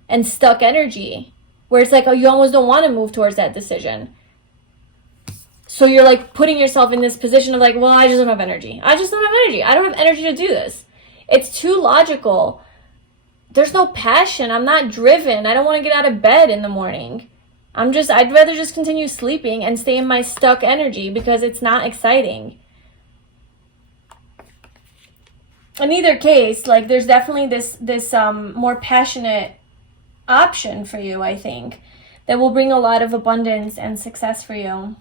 and stuck energy, where it's like, oh, you almost don't want to move towards that decision. So you're like putting yourself in this position of like, well, I just don't have energy. I don't have energy to do this. It's too logical. There's no passion. I'm not driven. I don't want to get out of bed in the morning. I'd rather just continue sleeping and stay in my stuck energy because it's not exciting. in either case, like, there's definitely this more passionate option for you, I think, that will bring a lot of abundance and success for you.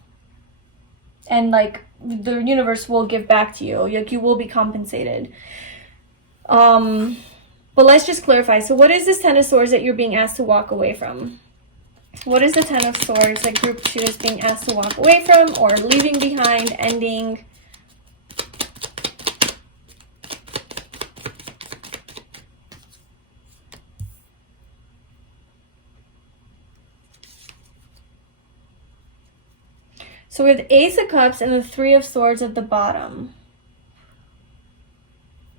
And, like, the universe will give back to you. Like, you will be compensated. But let's just clarify. So what is this Ten of Swords that you're being asked to walk away from? What is the Ten of Swords that group 2 is being asked to walk away from, or leaving behind, ending? So with Ace of Cups and the Three of Swords at the bottom.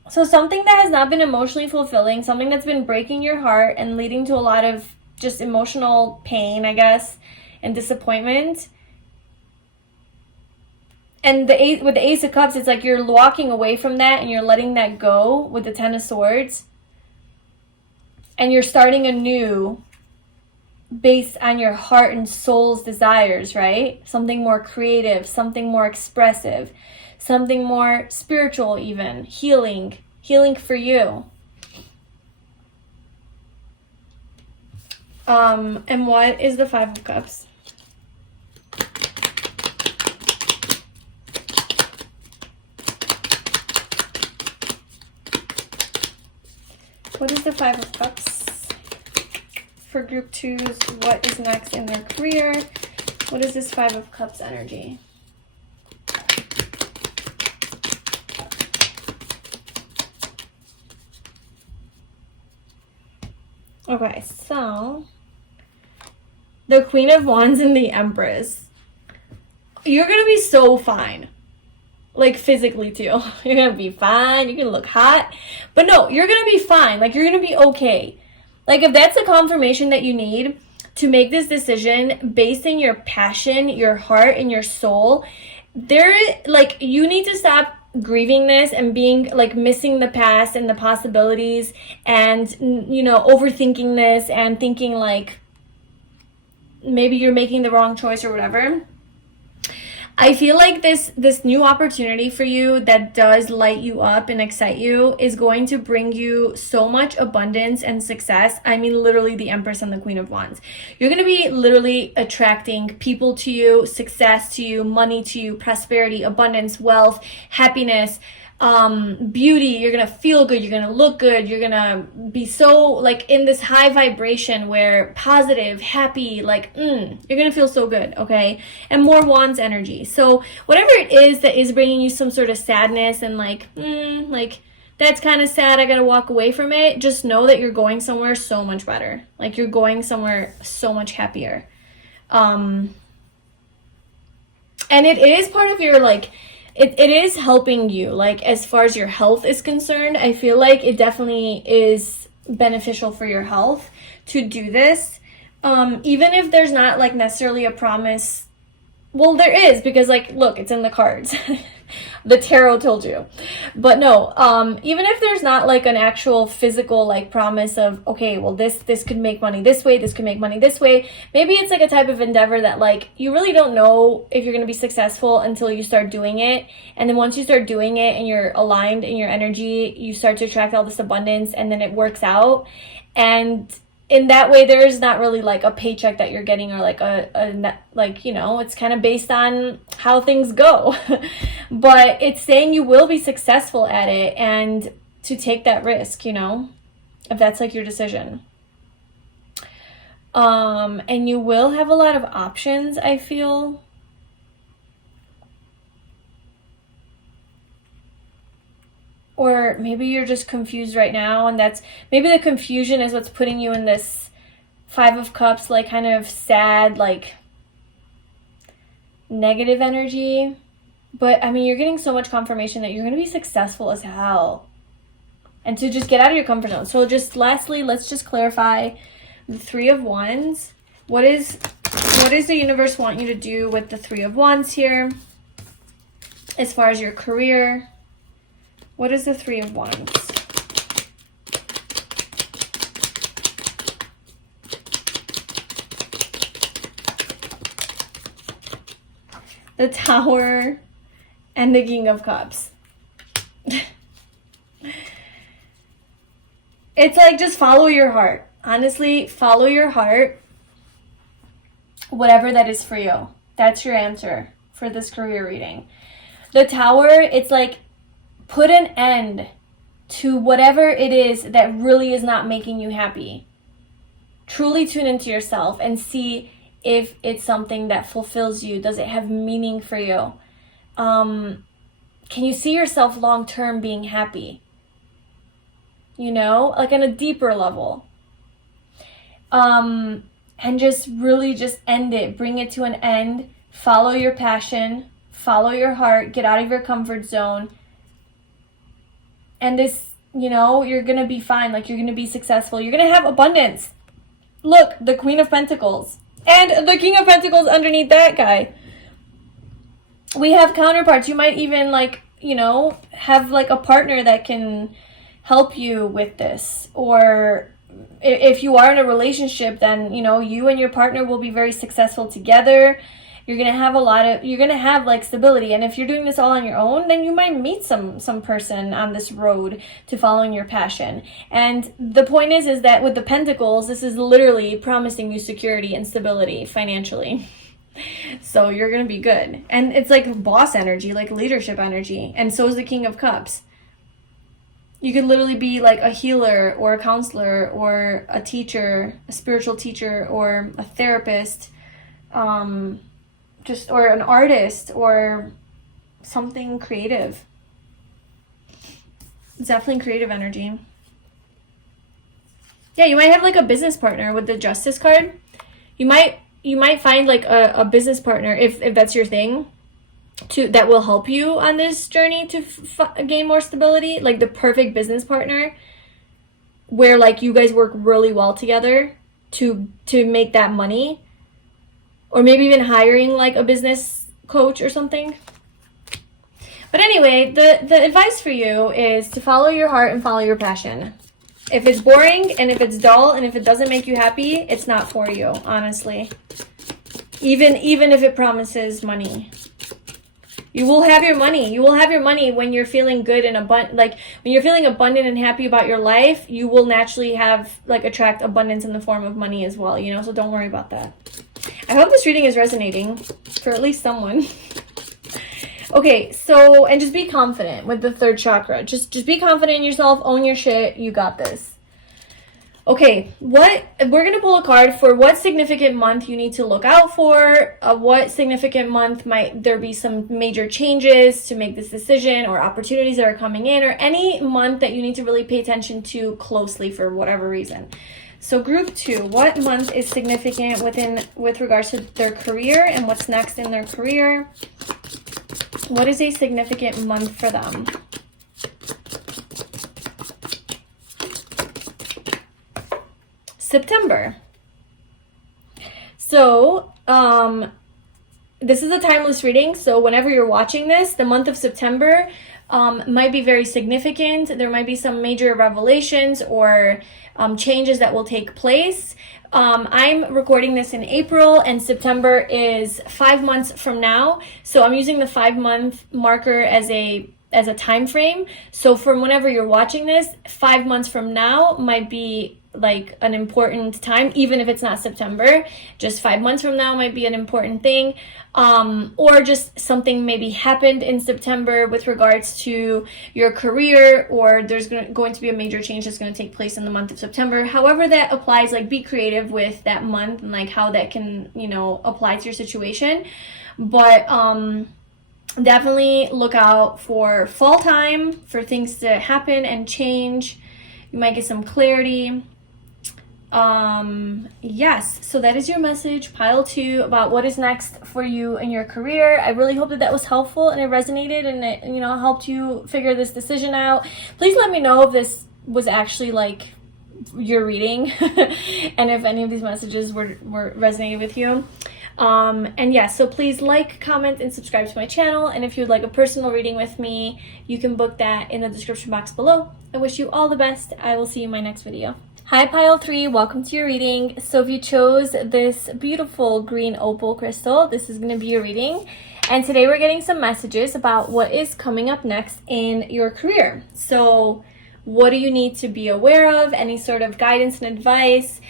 So something that has not been emotionally fulfilling, something that's been breaking your heart and leading to a lot of just emotional pain, I guess, and disappointment. And with the Ace of Cups, it's like you're walking away from that and you're letting that go with the Ten of Swords. And you're starting anew based on your heart and soul's desires, right? Something more creative, something more expressive, something more spiritual even, healing for you. And what is the Five of Cups? What is the Five of Cups for group 2s? What is next in their career? What is this Five of Cups energy? Okay, so the Queen of Wands and the Empress. You're going to be so fine. Like, physically, too. You're going to be fine. You're going to look hot. But no, you're going to be fine. Like, you're going to be okay. Like, if that's the confirmation that you need to make this decision based on your passion, your heart, and your soul, you need to stop grieving this and being, like, missing the past and the possibilities and, you know, overthinking this and thinking, like, maybe you're making the wrong choice or whatever. I feel like this new opportunity for you that does light you up and excite you is going to bring you so much abundance and success. I mean, literally the Empress and the Queen of Wands. You're going to be literally attracting people to you, success to you, money to you, prosperity, abundance, wealth, happiness, beauty. You're going to feel good. You're going to look good. You're going to be so, like, in this high vibration where positive, happy, like, you're going to feel so good. Okay. And more Wands energy. So whatever it is that is bringing you some sort of sadness and like that's kind of sad, I got to walk away from it. Just know that you're going somewhere so much better. Like, you're going somewhere so much happier. And it is part of your, like, it is helping you, like, as far as your health is concerned. I feel like it definitely is beneficial for your health to do this. Even if there's not, like, necessarily a promise. Well, there is, because, like, look, it's in the cards. The tarot told you. But no, even if there's not, like, an actual physical, like, promise of, okay, well, this could make money this way, this could make money this way. Maybe it's, like, a type of endeavor that, like, you really don't know if you're going to be successful until you start doing it. And then once you start doing it and you're aligned in your energy, you start to attract all this abundance, and then it works out. And in that way, there's not really, like, a paycheck that you're getting, or like like, you know, it's kind of based on how things go. But it's saying you will be successful at it, and to take that risk, you know, if that's, like, your decision. And you will have a lot of options, I feel. Or maybe you're just confused right now, and maybe the confusion is what's putting you in this Five of Cups, like, kind of sad, like, negative energy. But, I mean, you're getting so much confirmation that you're going to be successful as hell. And to just get out of your comfort zone. So just lastly, let's just clarify the Three of Wands. What does the universe want you to do with the Three of Wands here as far as your career? What is the Three of Wands? The Tower and the King of Cups. It's like, just follow your heart. Honestly, follow your heart. Whatever that is for you. That's your answer for this career reading. The Tower, it's like, put an end to whatever it is that really is not making you happy. Truly tune into yourself and see if it's something that fulfills you. Does it have meaning for you? Can you see yourself long term being happy? You know, like on a deeper level. And just really just end it. Bring it to an end. Follow your passion. Follow your heart. Get out of your comfort zone. And this, you know, you're going to be fine. Like, you're going to be successful. You're going to have abundance. Look, the Queen of Pentacles. And the King of Pentacles underneath that guy. We have counterparts. You might even, like, you know, have like a partner that can help you with this. Or if you are in a relationship, then, you know, you and your partner will be very successful together. You're going to have you're going to have like stability. And if you're doing this all on your own, then you might meet some person on this road to following your passion. And the point is that with the Pentacles, this is literally promising you security and stability financially. So you're going to be good. And it's like boss energy, like leadership energy. And so is the King of Cups. You could literally be like a healer or a counselor or a teacher, a spiritual teacher or a therapist, or an artist or something creative. It's definitely creative energy. Yeah, you might have like a business partner with the Justice card. You might find like a business partner if that's your thing, that will help you on this journey to gain more stability. Like the perfect business partner where like you guys work really well together to make that money. Or maybe even hiring like a business coach or something. But anyway, the advice for you is to follow your heart and follow your passion. If it's boring and if it's dull and if it doesn't make you happy, it's not for you, honestly. Even if it promises money. You will have your money. You will have your money when you're feeling good and abundant. Like when you're feeling abundant and happy about your life, you will naturally attract abundance in the form of money as well, you know, so don't worry about that. I hope this reading is resonating for at least someone. Okay, so, and just be confident with the third chakra. Just be confident in yourself, own your shit, you got this. Okay, we're going to pull a card for what significant month you need to look out for. What significant month might there be some major changes to make this decision or opportunities that are coming in, or any month that you need to really pay attention to closely for whatever reason. So group 2, what month is significant with regards to their career and what's next in their career? What is a significant month for them? September. So, this is a timeless reading. So whenever you're watching this, the month of September might be very significant. There might be some major revelations or changes that will take place. I'm recording this in April and September is 5 months from now. So I'm using the 5-month marker as a time frame. So from whenever you're watching this, 5 months from now might be like an important time, even if it's not September. Just 5 months from now might be an important thing. Or just something maybe happened in September with regards to your career, or there's going to be a major change that's going to take place in the month of September. However that applies, like be creative with that month and like how that can, you know, apply to your situation. But definitely look out for fall time, for things to happen and change. You might get some clarity. Yes, so that is your message, pile 2, about what is next for you in your career. I really hope that was helpful and it resonated and it, you know, helped you figure this decision out. Please let me know if this was actually like your reading and if any of these messages were resonating with you. And yeah, so please like, comment, and subscribe to my channel. And if you would like a personal reading with me, you can book that in the description box below. I wish you all the best. I will see you in my next video. Hi pile 3, welcome to your reading. So if you chose this beautiful green opal crystal, this is going to be your reading. And today we're getting some messages about what is coming up next in your career. So what do you need to be aware of, any sort of guidance and advice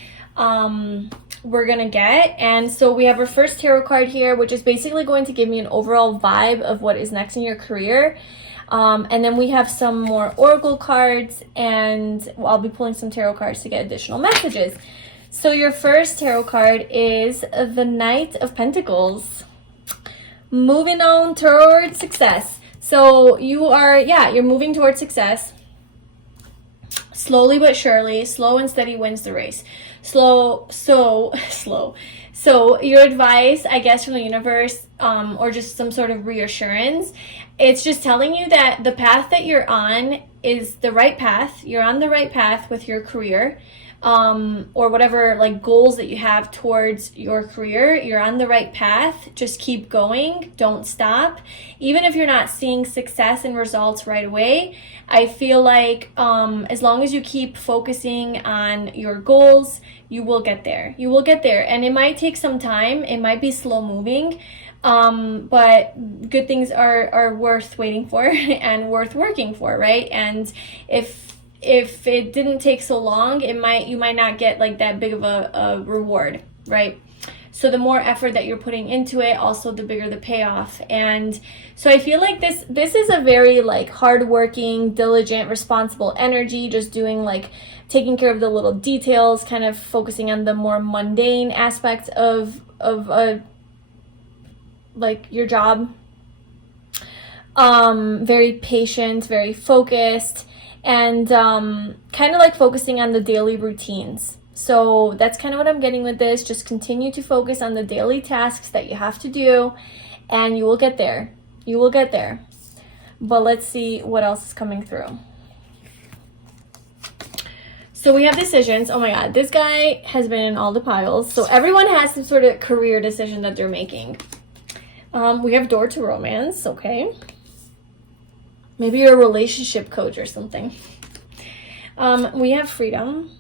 we're gonna get. And so we have our first tarot card here, which is basically going to give me an overall vibe of what is next in your career. And then we have some more oracle cards, and I'll be pulling some tarot cards to get additional messages. So your first tarot card is the Knight of Pentacles. Moving on towards success. So you are, you're moving towards success. Slowly but surely, slow and steady wins the race. Slow. So your advice, I guess, from the universe, or just some sort of reassurance, it's just telling you that the path that you're on is the right path. You're on the right path with your career, or whatever like goals that you have towards your career. You're on the right path. Just keep going. Don't stop. Even if you're not seeing success and results right away, I feel like as long as you keep focusing on your goals, you will get there. You will get there. And it might take some time. It might be slow moving. But good things are worth waiting for and worth working for, right? And if it didn't take so long, you might not get like that big of a reward, right? So the more effort that you're putting into it, also the bigger the payoff. And so I feel like this is a very like hardworking, diligent, responsible energy, just doing like taking care of the little details, kind of focusing on the more mundane aspects of like your job. Very patient, very focused, and kind of like focusing on the daily routines. So that's kind of what I'm getting with this. Just continue to focus on the daily tasks that you have to do, and you will get there. You will get there. But let's see what else is coming through. So we have decisions. Oh my God, this guy has been in all the piles. So everyone has some sort of career decision that they're making. We have door to romance, okay. Maybe you're a relationship coach or something. We have freedom.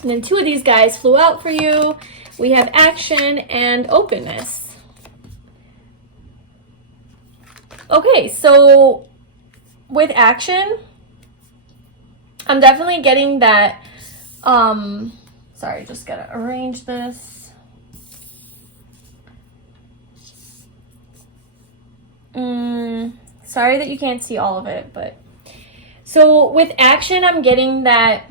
And then two of these guys flew out for you. We have action and openness. Okay, so with action, I'm definitely getting that, sorry, just gotta arrange this. Sorry that you can't see all of it, but so with action, I'm getting that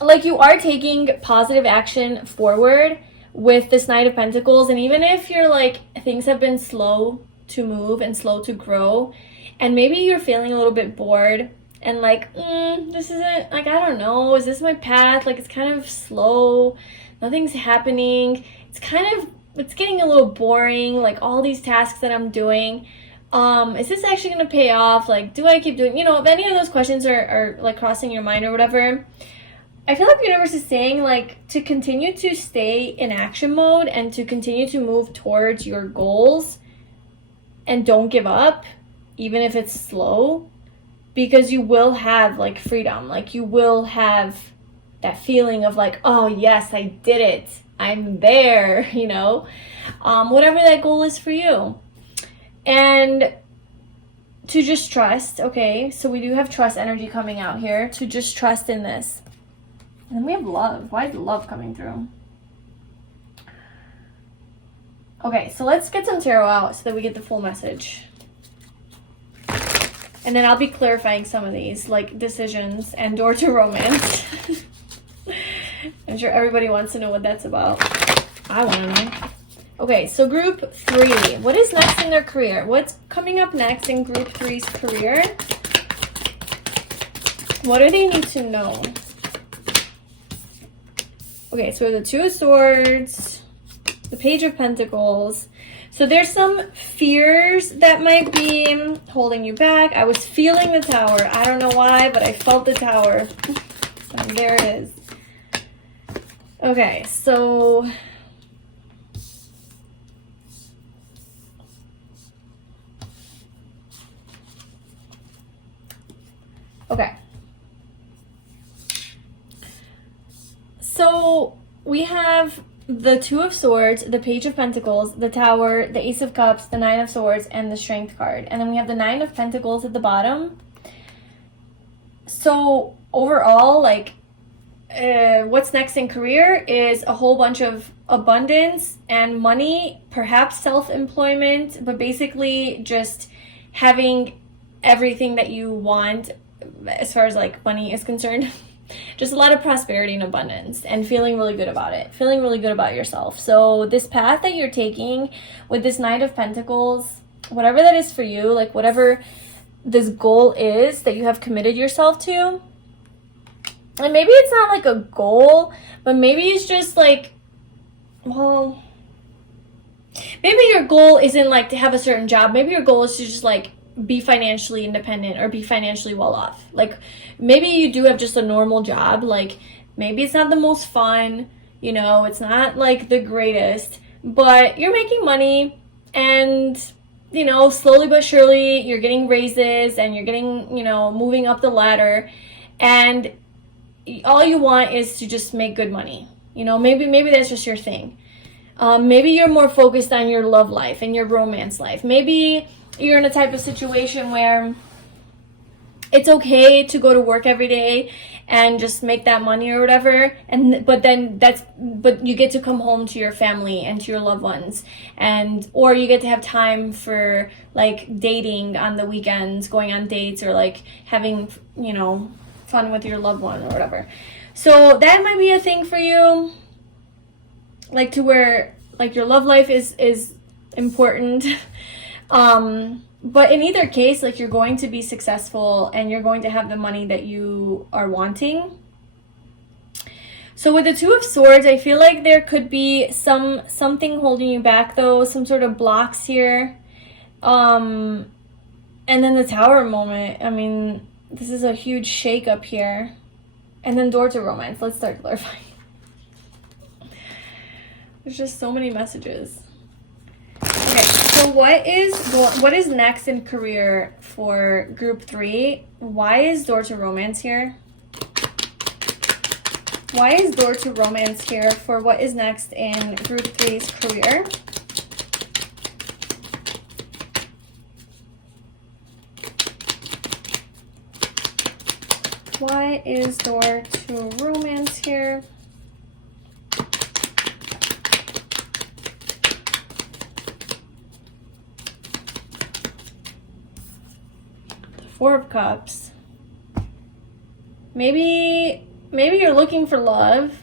like you are taking positive action forward with this Knight of Pentacles. And even if you're like, things have been slow to move and slow to grow, and maybe you're feeling a little bit bored and like, this isn't, like, I don't know, is this my path? Like, it's kind of slow, nothing's happening, it's getting a little boring, like all these tasks that I'm doing. Is this actually going to pay off? Like, do I keep doing, if any of those questions are like crossing your mind or whatever, I feel like the universe is saying like to continue to stay in action mode and to continue to move towards your goals, and don't give up, even if it's slow, because you will have like freedom. Like you will have that feeling of like, oh yes, I did it. I'm there, whatever that goal is for you. And to just trust, okay? So we do have trust energy coming out here, to just trust in this. And then we have love. Why is love coming through? Okay, so let's get some tarot out so that we get the full message. And then I'll be clarifying some of these, like decisions and door to romance. I'm sure everybody wants to know what that's about. I want to know. Okay, so group 3. What is next in their career? What's coming up next in group 3's career? What do they need to know? Okay, so we have the Two of Swords, the Page of Pentacles. So there's some fears that might be holding you back. I was feeling the Tower. I don't know why, but I felt the Tower. And there it is. Okay, so okay. So we have the Two of Swords, the Page of Pentacles, the Tower, the Ace of Cups, the 9 of Swords, and the Strength card. And then we have the 9 of Pentacles at the bottom. So overall, like, what's next in career is a whole bunch of abundance and money, perhaps self-employment, but basically just having everything that you want as far as like money is concerned. Just a lot of prosperity and abundance, and feeling really good about it, feeling really good about yourself. So this path that you're taking with this Knight of Pentacles, whatever that is for you, like whatever this goal is that you have committed yourself to, and maybe it's not like a goal, but maybe it's just like, well, maybe your goal isn't like to have a certain job. Maybe your goal is to just like be financially independent or be financially well off. Like maybe you do have just a normal job. Like maybe it's not the most fun, you know, it's not like the greatest, but you're making money, and you know, slowly but surely you're getting raises and you're getting, you know, moving up the ladder, and all you want is to just make good money. You know, maybe that's just your thing. Maybe you're more focused on your love life and your romance life. Maybe you're in a type of situation where it's okay to go to work every day and just make that money or whatever, but you get to come home to your family and to your loved ones, and or you get to have time for like dating on the weekends, going on dates, or like having, you know, fun with your loved one or whatever. So that might be a thing for you, like to where like your love life is important. But in either case, like you're going to be successful and you're going to have the money that you are wanting. So with the Two of Swords, I feel like there could be something holding you back though, some sort of blocks here. And then the Tower moment, I mean, this is a huge shake up here. And then door to romance. Let's start clarifying. There's just so many messages. Okay, so what is next in career for group 3? Why is door to romance here? Why is door to romance here for what is next in group 3's career? Why is door to romance here? Four of Cups. Maybe you're looking for love.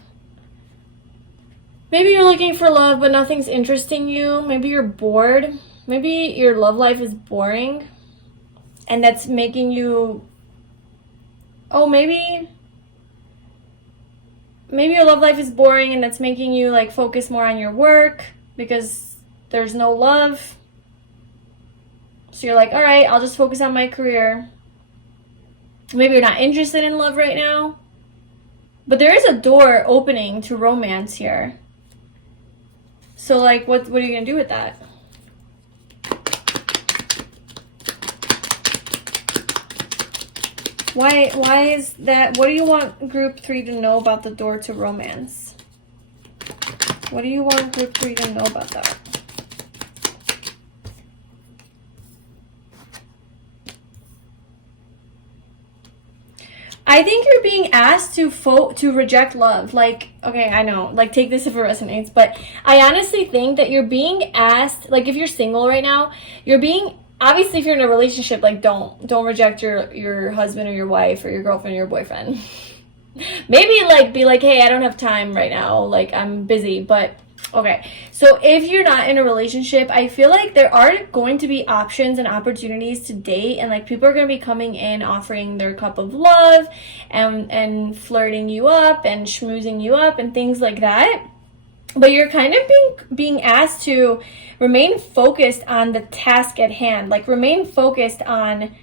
Maybe you're looking for love, but nothing's interesting you. Maybe you're bored. Maybe your love life is boring, and that's making you... Oh, maybe your love life is boring, and that's making you like focus more on your work because there's no love. So you're like, all right, I'll just focus on my career. Maybe you're not interested in love right now, but there is a door opening to romance here. So like, what are you gonna do with that? Why is that? What do you want group 3 to know about the door to romance? What do you want group 3 to know about that? I think you're being asked to reject love. Like, okay, I know, like take this if it resonates, but I honestly think that you're being asked, like if you're single right now, you're being, obviously if you're in a relationship, like don't reject your husband or your wife or your girlfriend or your boyfriend. Maybe like be like, hey, I don't have time right now, like I'm busy. But okay, so if you're not in a relationship, I feel like there are going to be options and opportunities to date, and like people are going to be coming in offering their cup of love and flirting you up and schmoozing you up and things like that. But you're kind of being asked to remain focused on the task at hand. Like remain focused on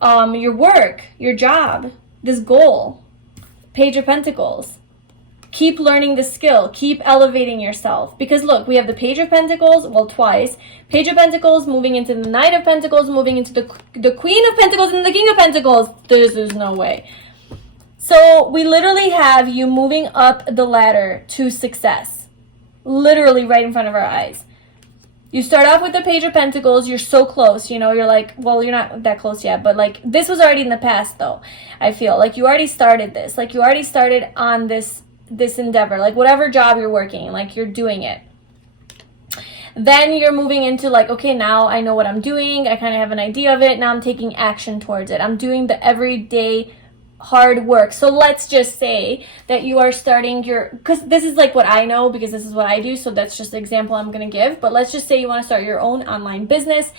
your work, your job, this goal. Page of Pentacles. Keep learning the skill. Keep elevating yourself. Because look, we have the Page of Pentacles, well, twice. Page of Pentacles moving into the Knight of Pentacles, moving into the Queen of Pentacles and the King of Pentacles. This is no way. So we literally have you moving up the ladder to success. Literally right in front of our eyes. You start off with the Page of Pentacles. You're so close, you know, you're like, well, you're not that close yet, but like this was already in the past though. I feel like you already started this, like you already started on this endeavor, like whatever job you're working, like you're doing it. Then you're moving into like, okay, now I know what I'm doing. I kind of have an idea of it. Now I'm taking action towards it. I'm doing the everyday hard work. So let's just say that you are starting your, because this is like what I know, because this is what I do, so that's just the example I'm going to give. But let's just say you want to start your own online business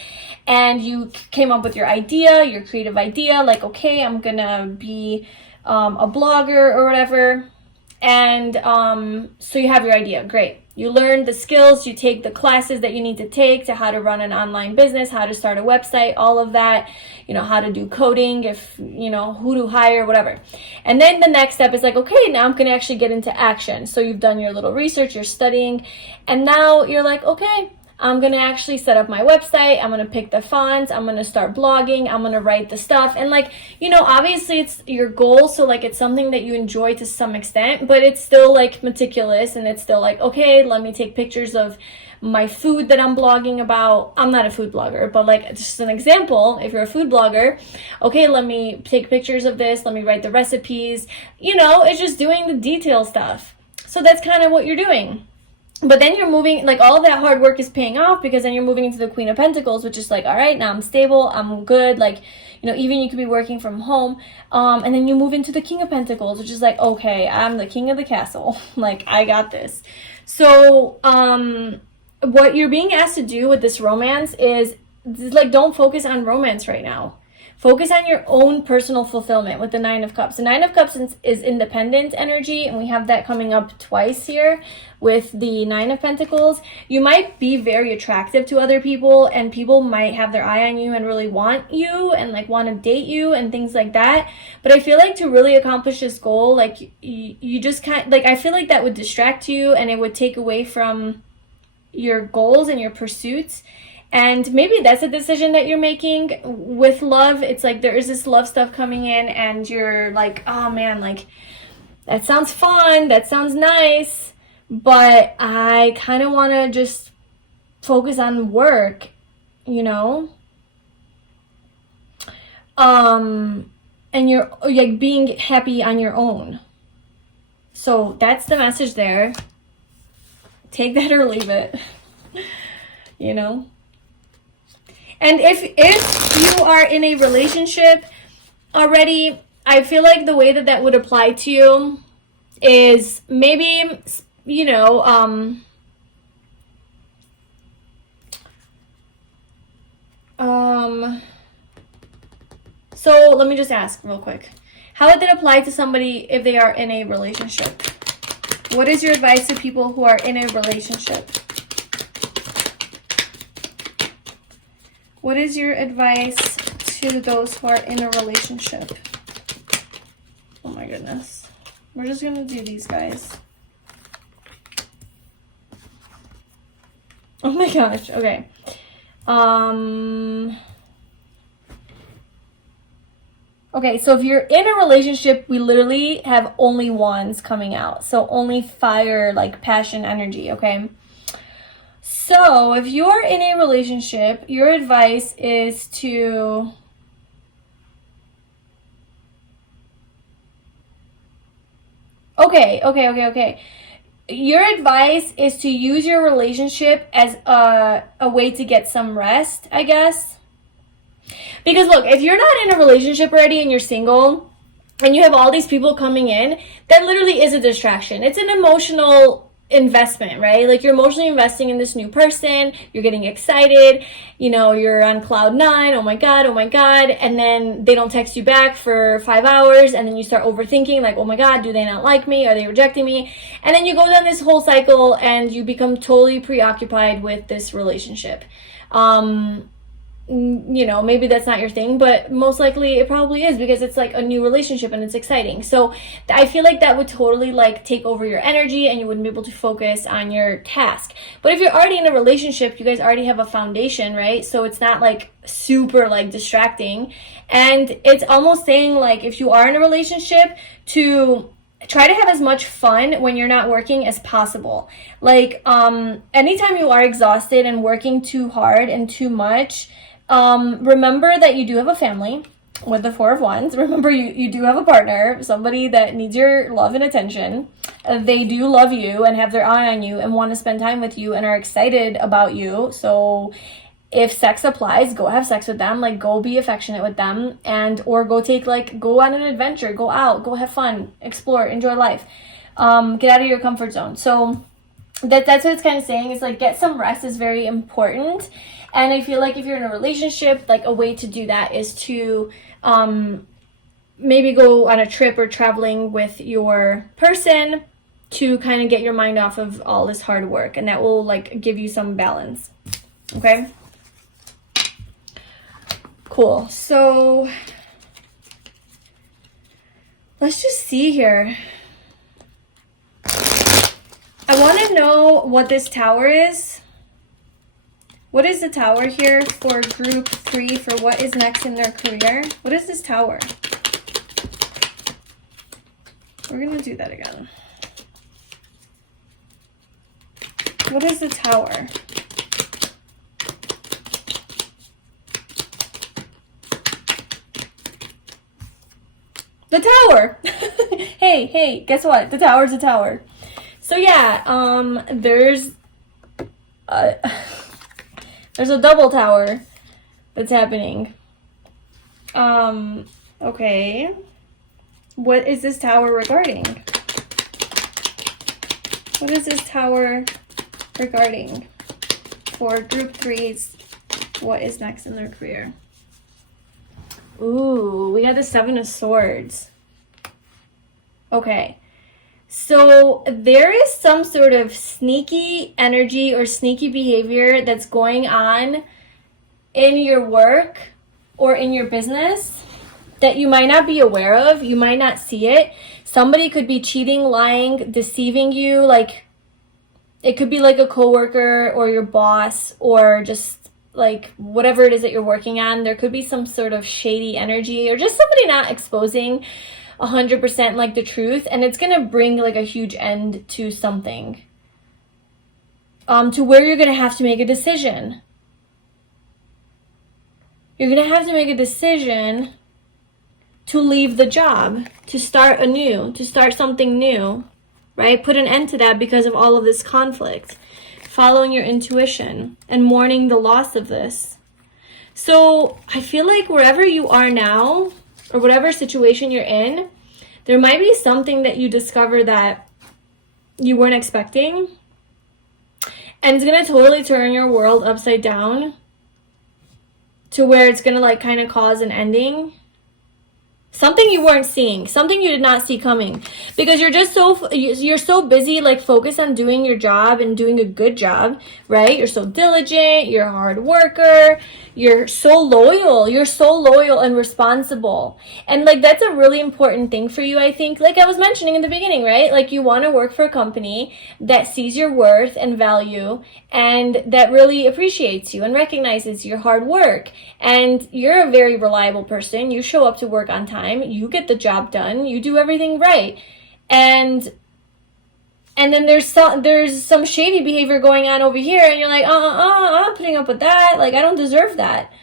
and you came up with your idea, your creative idea, like, okay, I'm going to be a blogger or whatever. And so you have your idea. Great. You learn the skills, you take the classes that you need to take to how to run an online business, how to start a website, all of that, you know, how to do coding, if, you know, who to hire, whatever. And then the next step is like, okay, now I'm going to actually get into action. So you've done your little research, you're studying, and now you're like, okay, I'm going to actually set up my website. I'm going to pick the fonts. I'm going to start blogging. I'm going to write the stuff. And like, you know, obviously it's your goal. So like, it's something that you enjoy to some extent, but it's still like meticulous, and it's still like, okay, let me take pictures of my food that I'm blogging about. I'm not a food blogger, but like just an example, if you're a food blogger, okay, let me take pictures of this. Let me write the recipes. You know, it's just doing the detail stuff. So that's kind of what you're doing. But then you're moving, like all of that hard work is paying off, because then you're moving into the Queen of Pentacles, which is like, all right, now I'm stable, I'm good. Like, you know, even you could be working from home. And then you move into the King of Pentacles, which is like, okay, I'm the king of the castle. Like, I got this. So, what you're being asked to do with this romance is like, don't focus on romance right now. Focus on your own personal fulfillment with the Nine of Cups. The Nine of Cups is independent energy, and we have that coming up twice here with the Nine of Pentacles. You might be very attractive to other people, and people might have their eye on you and really want you and like want to date you and things like that. But I feel like to really accomplish this goal, like you just can't, like, I feel like that would distract you, and it would take away from your goals and your pursuits. And maybe that's a decision that you're making with love. It's like there is this love stuff coming in, and you're like, oh man, like that sounds fun, that sounds nice, but I kind of want to just focus on work, you know? And you're like being happy on your own. So that's the message there. Take that or leave it, you know? And if you are in a relationship already, I feel like the way that that would apply to you is maybe, you know, so let me just ask real quick. How would that apply to somebody if they are in a relationship? What is your advice to people who are in a relationship? What is your advice to those who are in a relationship? Oh my goodness. We're just going to do these, guys. Oh my gosh. Okay. Okay, so if you're in a relationship, we literally have only wands coming out. So only fire, like passion energy, okay? So if you're in a relationship, your advice is to okay. Your advice is to use your relationship as a way to get some rest, I guess. Because look, if you're not in a relationship already and you're single and you have all these people coming in, that literally is a distraction. It's an emotional investment, right? Like you're emotionally investing in this new person, you're getting excited, you know, you're on cloud 9, oh my god, and then they don't text you back for 5 hours, and then you start overthinking, like, oh my god, do they not like me, are they rejecting me? And then you go down this whole cycle and you become totally preoccupied with this relationship. You know, maybe that's not your thing, but most likely it probably is, because it's like a new relationship and it's exciting. So I feel like that would totally like take over your energy and you wouldn't be able to focus on your task. But if you're already in a relationship, you guys already have a foundation, right? So it's not like super like distracting. And it's almost saying like, if you are in a relationship, to try to have as much fun when you're not working as possible. Like, anytime you are exhausted and working too hard and too much, remember that you do have a family with the Four of Wands. Remember, you do have a partner, somebody that needs your love and attention. They do love you and have their eye on you and want to spend time with you and are excited about you. So if sex applies, go have sex with them, like go be affectionate with them, and or go on an adventure, go out, go have fun, explore, enjoy life, get out of your comfort zone. So that's what it's kind of saying. It's like get some rest is very important. And I feel like if you're in a relationship, like a way to do that is to maybe go on a trip or traveling with your person to kind of get your mind off of all this hard work, and that will like give you some balance. Okay, cool. So let's just see here. I want to know what this tower is. What is the tower here for group 3 for what is next in their career? What is this tower? We're going to do that again. What is the tower? The tower! Hey, guess what? The tower's a tower. So yeah, there's a double tower that's happening. Okay. What is this tower regarding? What is this tower regarding for group 3's what is next in their career? Ooh, we got the 7 of Swords. Okay. So there is some sort of sneaky energy or sneaky behavior that's going on in your work or in your business that you might not be aware of. You might not see it. Somebody could be cheating, lying, deceiving you. Like, it could be like a coworker or your boss or just like whatever it is that you're working on. There could be some sort of shady energy or just somebody not exposing 100% like the truth, and it's gonna bring like a huge end to something, to where you're gonna have to make a decision. You're gonna have to make a decision to leave the job, to start anew, to start something new, right? Put an end to that because of all of this conflict, following your intuition and mourning the loss of this. So I feel like wherever you are now, or whatever situation you're in, there might be something that you discover that you weren't expecting. And it's going to totally turn your world upside down to where it's going to like kind of cause an ending. Something you weren't seeing, something you did not see coming, because you're so busy like focused on doing your job and doing a good job, right? You're so diligent, you're a hard worker, you're so loyal and responsible. And like that's a really important thing for you, I think. Like I was mentioning in the beginning, right? Like you want to work for a company that sees your worth and value and that really appreciates you and recognizes your hard work. And you're a very reliable person. You show up to work on time. You get the job done. You do everything right. And then there's some shady behavior going on over here, and you're like, I'm putting up with that. Like I don't deserve that.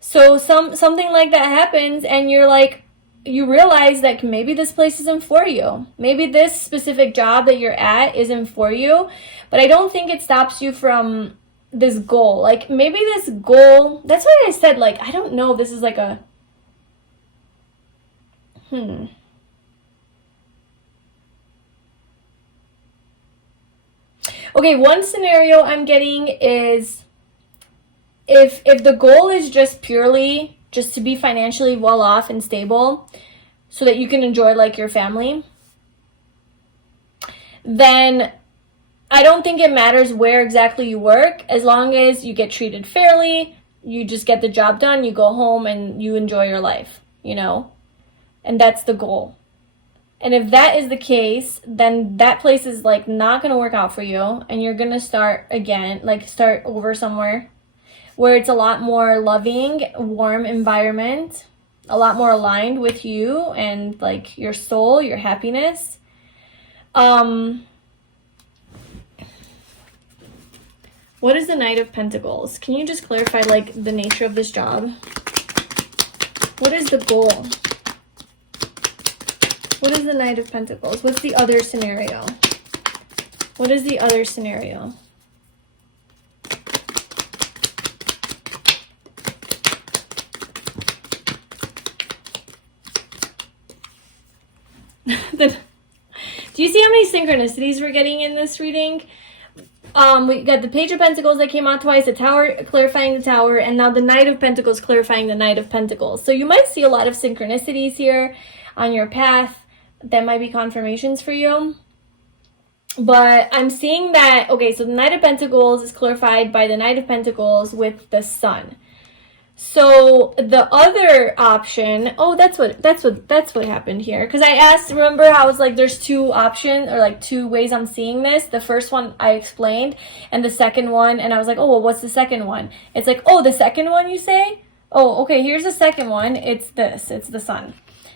So something like that happens, and you're like, you realize that maybe this place isn't for you. Maybe this specific job that you're at isn't for you. But I don't think it stops you from this goal. Like maybe this goal. That's why I said like I don't know if this is like a Okay, one scenario I'm getting is if the goal is just purely just to be financially well off and stable so that you can enjoy like your family, then I don't think it matters where exactly you work, as long as you get treated fairly, you just get the job done, you go home and you enjoy your life, you know? And that's the goal. And if that is the case, then that place is like not going to work out for you, and you're going to start again, like start over somewhere where it's a lot more loving, warm environment, a lot more aligned with you and like your soul, your happiness. What is the Knight of Pentacles? Can you just clarify, like, the nature of this job? What is the goal? What is the Knight of Pentacles? What's the other scenario? What is the other scenario? Do you see how many synchronicities we're getting in this reading? We got the Page of Pentacles that came out twice, the Tower clarifying the Tower, and now the Knight of Pentacles clarifying the Knight of Pentacles. So you might see a lot of synchronicities here on your path that might be confirmations for you. But I'm seeing that, okay, so the Knight of Pentacles is clarified by the Knight of Pentacles with the Sun. So the other option, oh, that's what happened here. Because I asked, remember how I was like, there's two options, or like two ways I'm seeing this. The first one I explained, and the second one, and I was like, oh, well, what's the second one? It's like, oh, the second one, you say? Oh, okay, here's the second one. It's this, it's the Sun.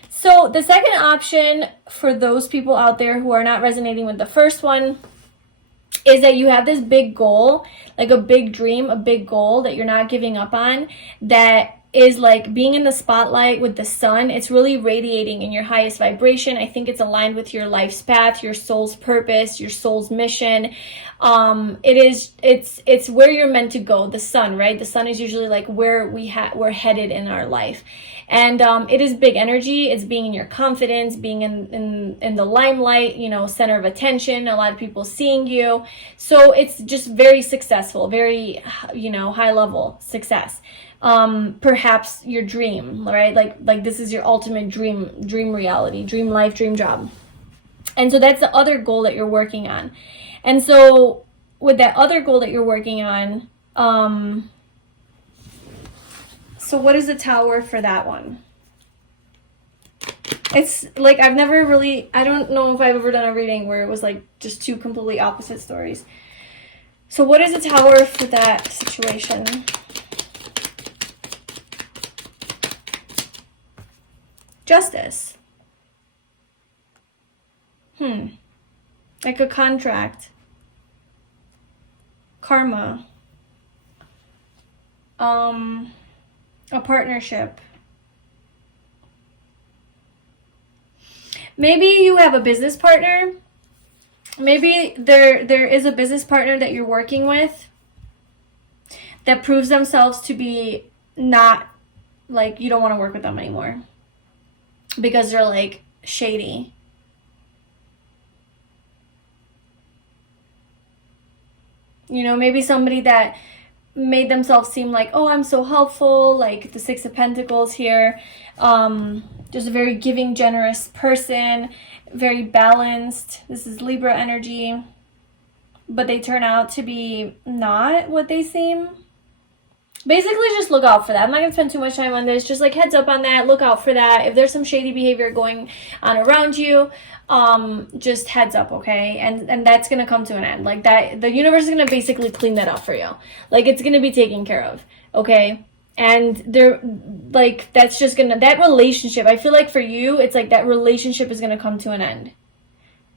So the second option for those people out there who are not resonating with the first one is that you have this big goal, like a big dream, a big goal that you're not giving up on, that is like being in the spotlight with the sun. It's really radiating in your highest vibration. I think it's aligned with your life's path, your soul's purpose, your soul's mission. It's where you're meant to go, the sun, right? The sun is usually like where we're headed in our life. And it is big energy. It's being in your confidence, being in the limelight, you know, center of attention, a lot of people seeing you. So it's just very successful, very, you know, high level success. Perhaps your dream, right? Like this is your ultimate dream reality, dream life, dream job. And so that's the other goal that you're working on. And so with that other goal that you're working on, so what is the Tower for that one? It's like, I don't know if I've ever done a reading where it was like just two completely opposite stories. So what is the Tower for that situation? Justice. Like a contract. Karma. A partnership. Maybe you have a business partner. Maybe there is a business partner that you're working with that proves themselves to be not, like, you don't want to work with them anymore because they're like shady. You know, maybe somebody that made themselves seem like, oh, I'm so helpful, like the Six of Pentacles here. Just a very giving, generous person, very balanced. This is Libra energy, but they turn out to be not what they seem. Basically, just look out for that. I'm not going to spend too much time on this. Just like heads up on that. Look out for that. If there's some shady behavior going on around you, just heads up, okay? And that's going to come to an end. Like that, the universe is going to basically clean that up for you. Like it's going to be taken care of, okay? And they're like, that's just going to, that relationship, I feel like for you, it's like that relationship is going to come to an end.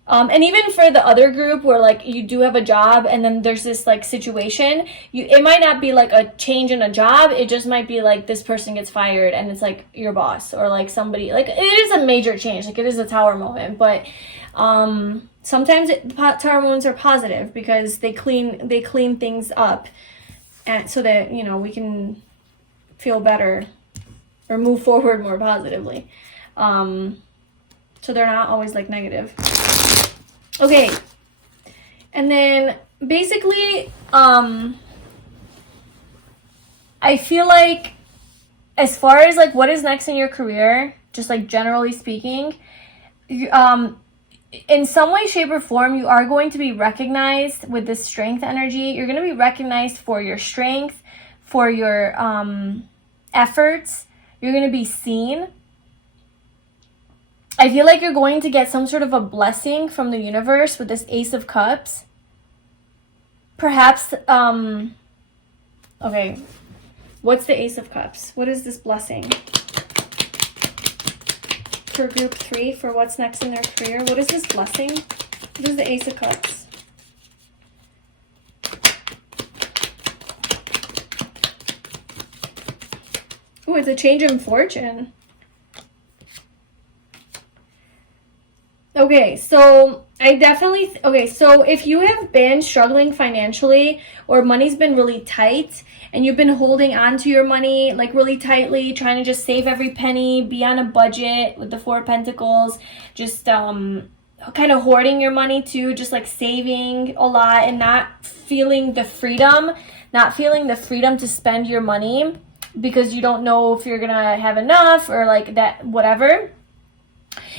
And even for the other group where like you do have a job and then there's this like situation, it might not be like a change in a job. It just might be like this person gets fired and it's like your boss or like somebody, like it is a major change. Like it is a tower moment, but sometimes tower moments are positive because they clean things up, and so that, you know, we can feel better or move forward more positively. So they're not always like negative. Okay, and then basically, I feel like as far as like what is next in your career, just like generally speaking, in some way, shape, or form, you are going to be recognized with this strength energy. You're going to be recognized for your strength, for your efforts. You're going to be seen. I feel like you're going to get some sort of a blessing from the universe with this Ace of Cups. Perhaps, okay, what's the Ace of Cups? What is this blessing? for group 3 for what's next in their career. What is this blessing? What is the Ace of Cups? Oh, it's a change in fortune. Okay, so so if you have been struggling financially or money's been really tight and you've been holding on to your money like really tightly, trying to just save every penny, be on a budget with the 4 of Pentacles, just kind of hoarding your money too, just like saving a lot and not feeling the freedom to spend your money because you don't know if you're gonna have enough or like that, whatever.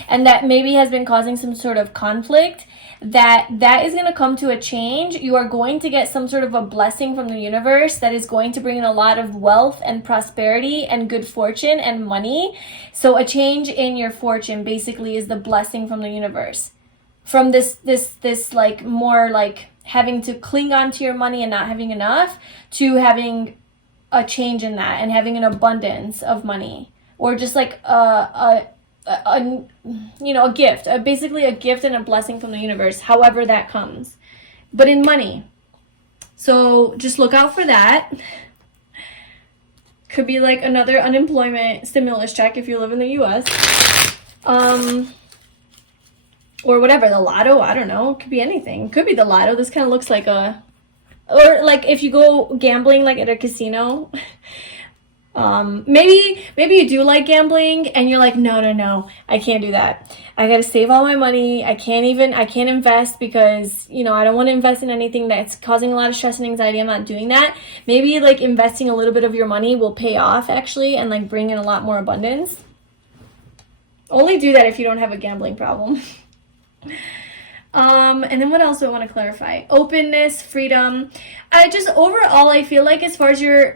And that maybe has been causing some sort of conflict, that is going to come to a change. You are going to get some sort of a blessing from the universe that is going to bring in a lot of wealth and prosperity and good fortune and money. So a change in your fortune basically is the blessing from the universe. From this like more like having to cling on to your money and not having enough, to having a change in that and having an abundance of money, or just like a gift, basically a gift and a blessing from the universe, however that comes, but in money. So just look out for that. Could be like another unemployment stimulus check if you live in the US, or whatever, the lotto, I don't know, could be anything. Could be the lotto. This kind of looks like or like if you go gambling like at a casino. Maybe you do like gambling and you're like, no, I can't do that. I gotta save all my money. I can't invest because, I don't want to invest in anything that's causing a lot of stress and anxiety. I'm not doing that. Maybe like investing a little bit of your money will pay off actually and like bring in a lot more abundance. Only do that if you don't have a gambling problem. And then what else do I want to clarify? Openness, freedom. Overall, I feel like as far as your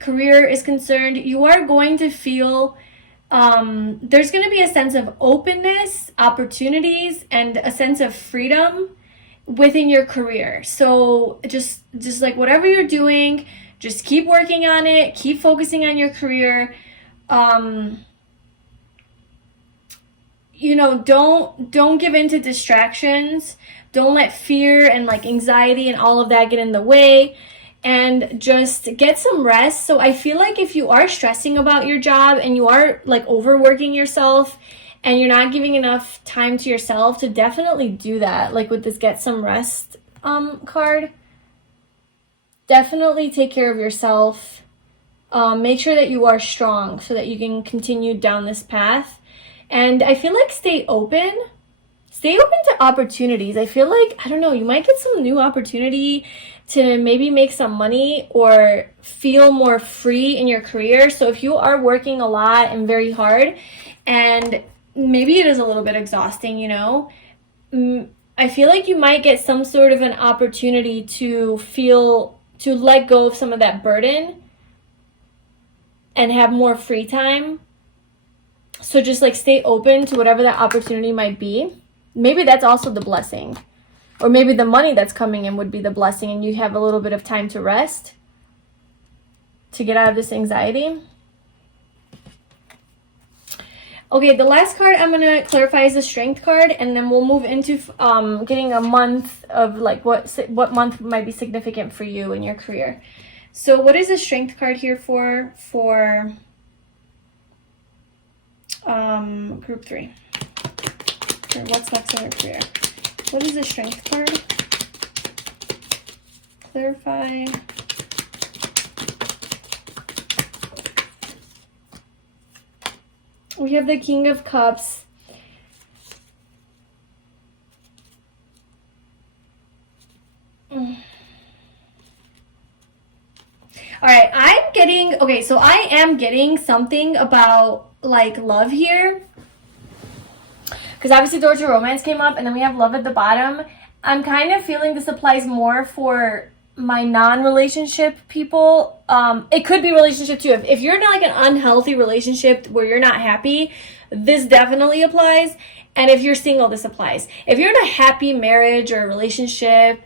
career is concerned, you are going to feel there's going to be a sense of openness, opportunities, and a sense of freedom within your career. So just like whatever you're doing, just keep working on it, keep focusing on your career. Don't give in to distractions. Don't let fear and like anxiety and all of that get in the way, and just get some rest. So I feel like if you are stressing about your job and you are like overworking yourself and you're not giving enough time to yourself, to definitely do that. Like with this get some rest card, definitely take care of yourself. Make sure that you are strong so that you can continue down this path. And I feel like stay open to opportunities. I feel like, I don't know, you might get some new opportunity to maybe make some money or feel more free in your career. So if you are working a lot and very hard, and maybe it is a little bit exhausting, I feel like you might get some sort of an opportunity to let go of some of that burden and have more free time. So just like stay open to whatever that opportunity might be. Maybe that's also the blessing. Or maybe the money that's coming in would be the blessing and you have a little bit of time to rest, to get out of this anxiety. Okay, the last card I'm going to clarify is the Strength card, and then we'll move into getting a month of like what month might be significant for you in your career. So what is the Strength card here for group 3? Or what's next in your career? What is the Strength card? Clarify. We have the King of Cups. All right, so I am getting something about like love here, because obviously Door to Romance came up and then we have love at the bottom. I'm kind of feeling this applies more for my non-relationship people. It could be relationship too. If you're in like an unhealthy relationship where you're not happy, this definitely applies. And if you're single, this applies. If you're in a happy marriage or relationship,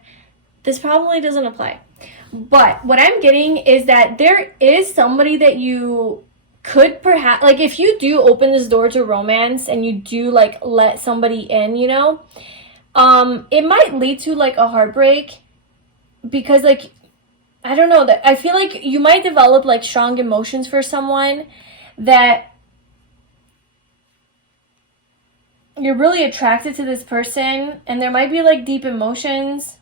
this probably doesn't apply. But what I'm getting is that there is somebody that you could perhaps, like, if you do open this door to romance and you do like let somebody in, you know, it might lead to like a heartbreak, because like, I don't know, that I feel like you might develop like strong emotions for someone that you're really attracted to this person, and there might be like deep emotions,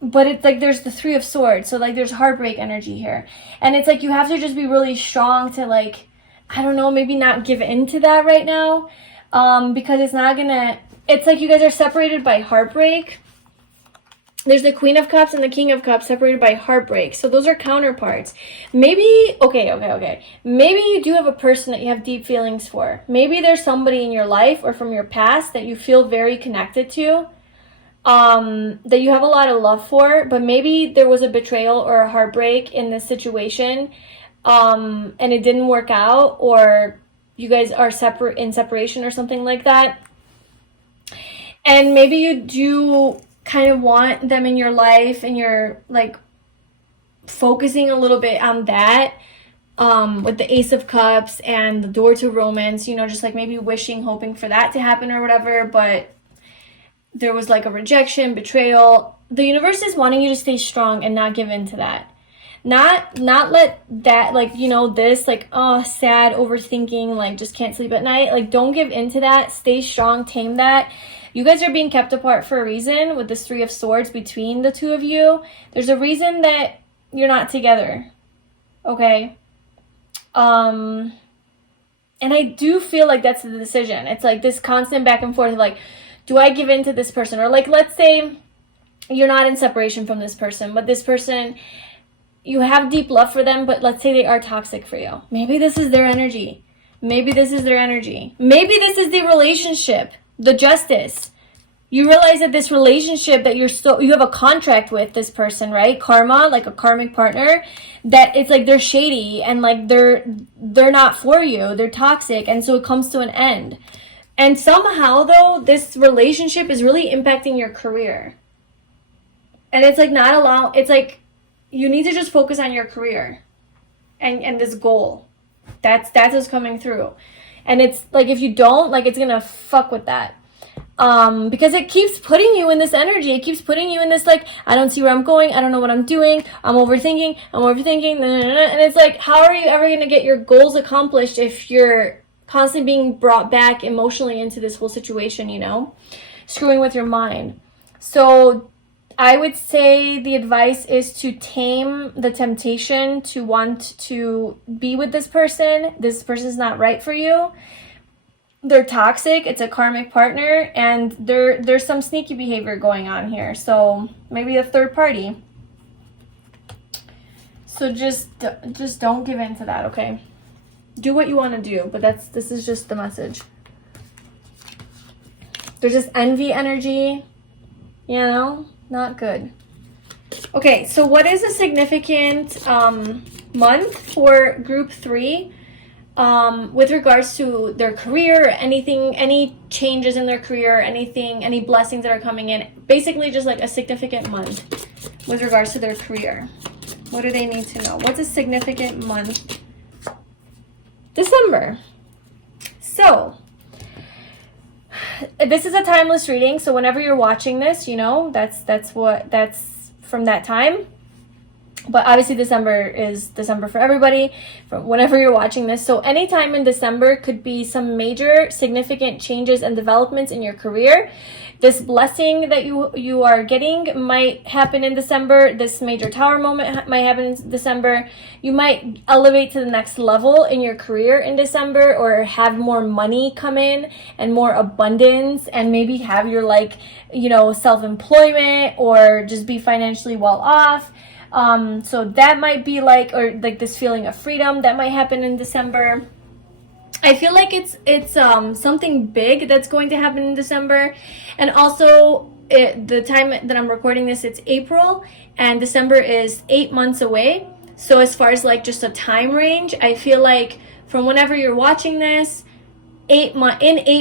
but it's like there's the Three of Swords, so like there's heartbreak energy here, and it's like you have to just be really strong to, like, I don't know, maybe not give in to that right now, because it's not gonna, it's like you guys are separated by heartbreak. There's the Queen of Cups and the King of Cups separated by heartbreak. So those are counterparts. Maybe, okay. Maybe you do have a person that you have deep feelings for. Maybe there's somebody in your life or from your past that you feel very connected to, that you have a lot of love for, but maybe there was a betrayal or a heartbreak in this situation, and it didn't work out, or you guys are in separation or something like that. And maybe you do kind of want them in your life, and you're like focusing a little bit on that, with the Ace of Cups and the door to romance, you know, just like maybe wishing, hoping for that to happen or whatever, but there was like a rejection, betrayal. The universe is wanting you to stay strong and not give in to that. Not let that, like, you know, this like, oh, sad, overthinking, like just can't sleep at night. Like, don't give in to that. Stay strong, tame that. You guys are being kept apart for a reason with this Three of Swords between the two of you. There's a reason that you're not together. Okay? And I do feel like that's the decision. It's like this constant back and forth, like, do I give in to this person? Or like, let's say you're not in separation from this person, but this person, you have deep love for them, but let's say they are toxic for you. Maybe this is their energy. Maybe this is their energy. Maybe this is the relationship. The Justice. You realize that this relationship that you have a contract with this person, right? Karma, like a karmic partner, that it's like they're shady and like they're not for you. They're toxic, and so it comes to an end. And somehow though, this relationship is really impacting your career. And it's like it's like you need to just focus on your career and this goal. That's what's coming through. And it's like, if you don't, like, it's gonna fuck with that. Because it keeps putting you in this energy. It keeps putting you in this, like, I don't see where I'm going. I don't know what I'm doing. I'm overthinking. And it's like, how are you ever gonna get your goals accomplished if you're constantly being brought back emotionally into this whole situation, you know? Screwing with your mind. So I would say the advice is to tame the temptation to want to be with this person. This person's not right for you. They're toxic. It's a karmic partner, and there's some sneaky behavior going on here. So maybe a third party. So just don't give in to that, okay? Do what you want to do, but this is just the message. There's just envy energy, you know? Not good. Okay, so what is a significant month for group 3 with regards to their career, anything, any changes in their career, anything, any blessings that are coming in? Basically just like a significant month with regards to their career. What do they need to know? What's a significant month? December. So this is a timeless reading, so whenever you're watching this, you know, that's from that time. But obviously December is December for everybody, from whenever you're watching this. So anytime in December could be some major significant changes and developments in your career. This blessing that you are getting might happen in December. This major tower moment might happen in December. You might elevate to the next level in your career in December, or have more money come in and more abundance, and maybe have your, like, you know, self-employment, or just be financially well off. So that might be like, or like this feeling of freedom that might happen in December. I feel like it's something big that's going to happen in December. And also the time that I'm recording this, it's April, and December is 8 months away. So as far as like just a time range, I feel like from whenever you're watching this, 8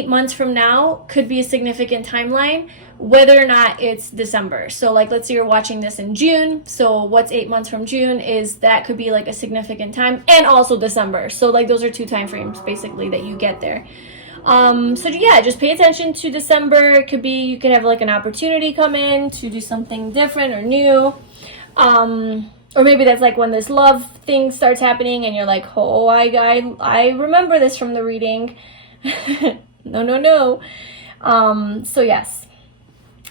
months from now could be a significant timeline, whether or not it's December. So like, let's say you're watching this in June, so what's 8 months from June is that could be like a significant time, and also December. So like, those are 2 time frames basically that you get there. So yeah, just pay attention to December. It could be, you could have like an opportunity come in to do something different or new. Or maybe that's like when this love thing starts happening and you're like, oh, I remember this from the reading. No. So yes,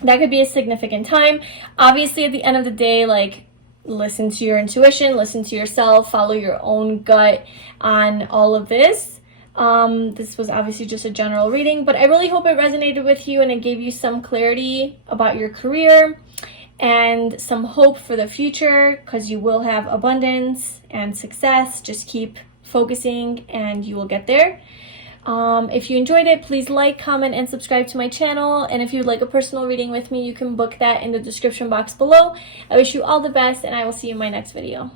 that could be a significant time. Obviously, at the end of the day, like, listen to your intuition, listen to yourself, follow your own gut on all of this. This was obviously just a general reading, but I really hope it resonated with you and it gave you some clarity about your career and some hope for the future, because you will have abundance and success. Just keep focusing and you will get there. If you enjoyed it, please like, comment, and subscribe to my channel. And if you'd like a personal reading with me, you can book that in the description box below. I wish you all the best, and I will see you in my next video.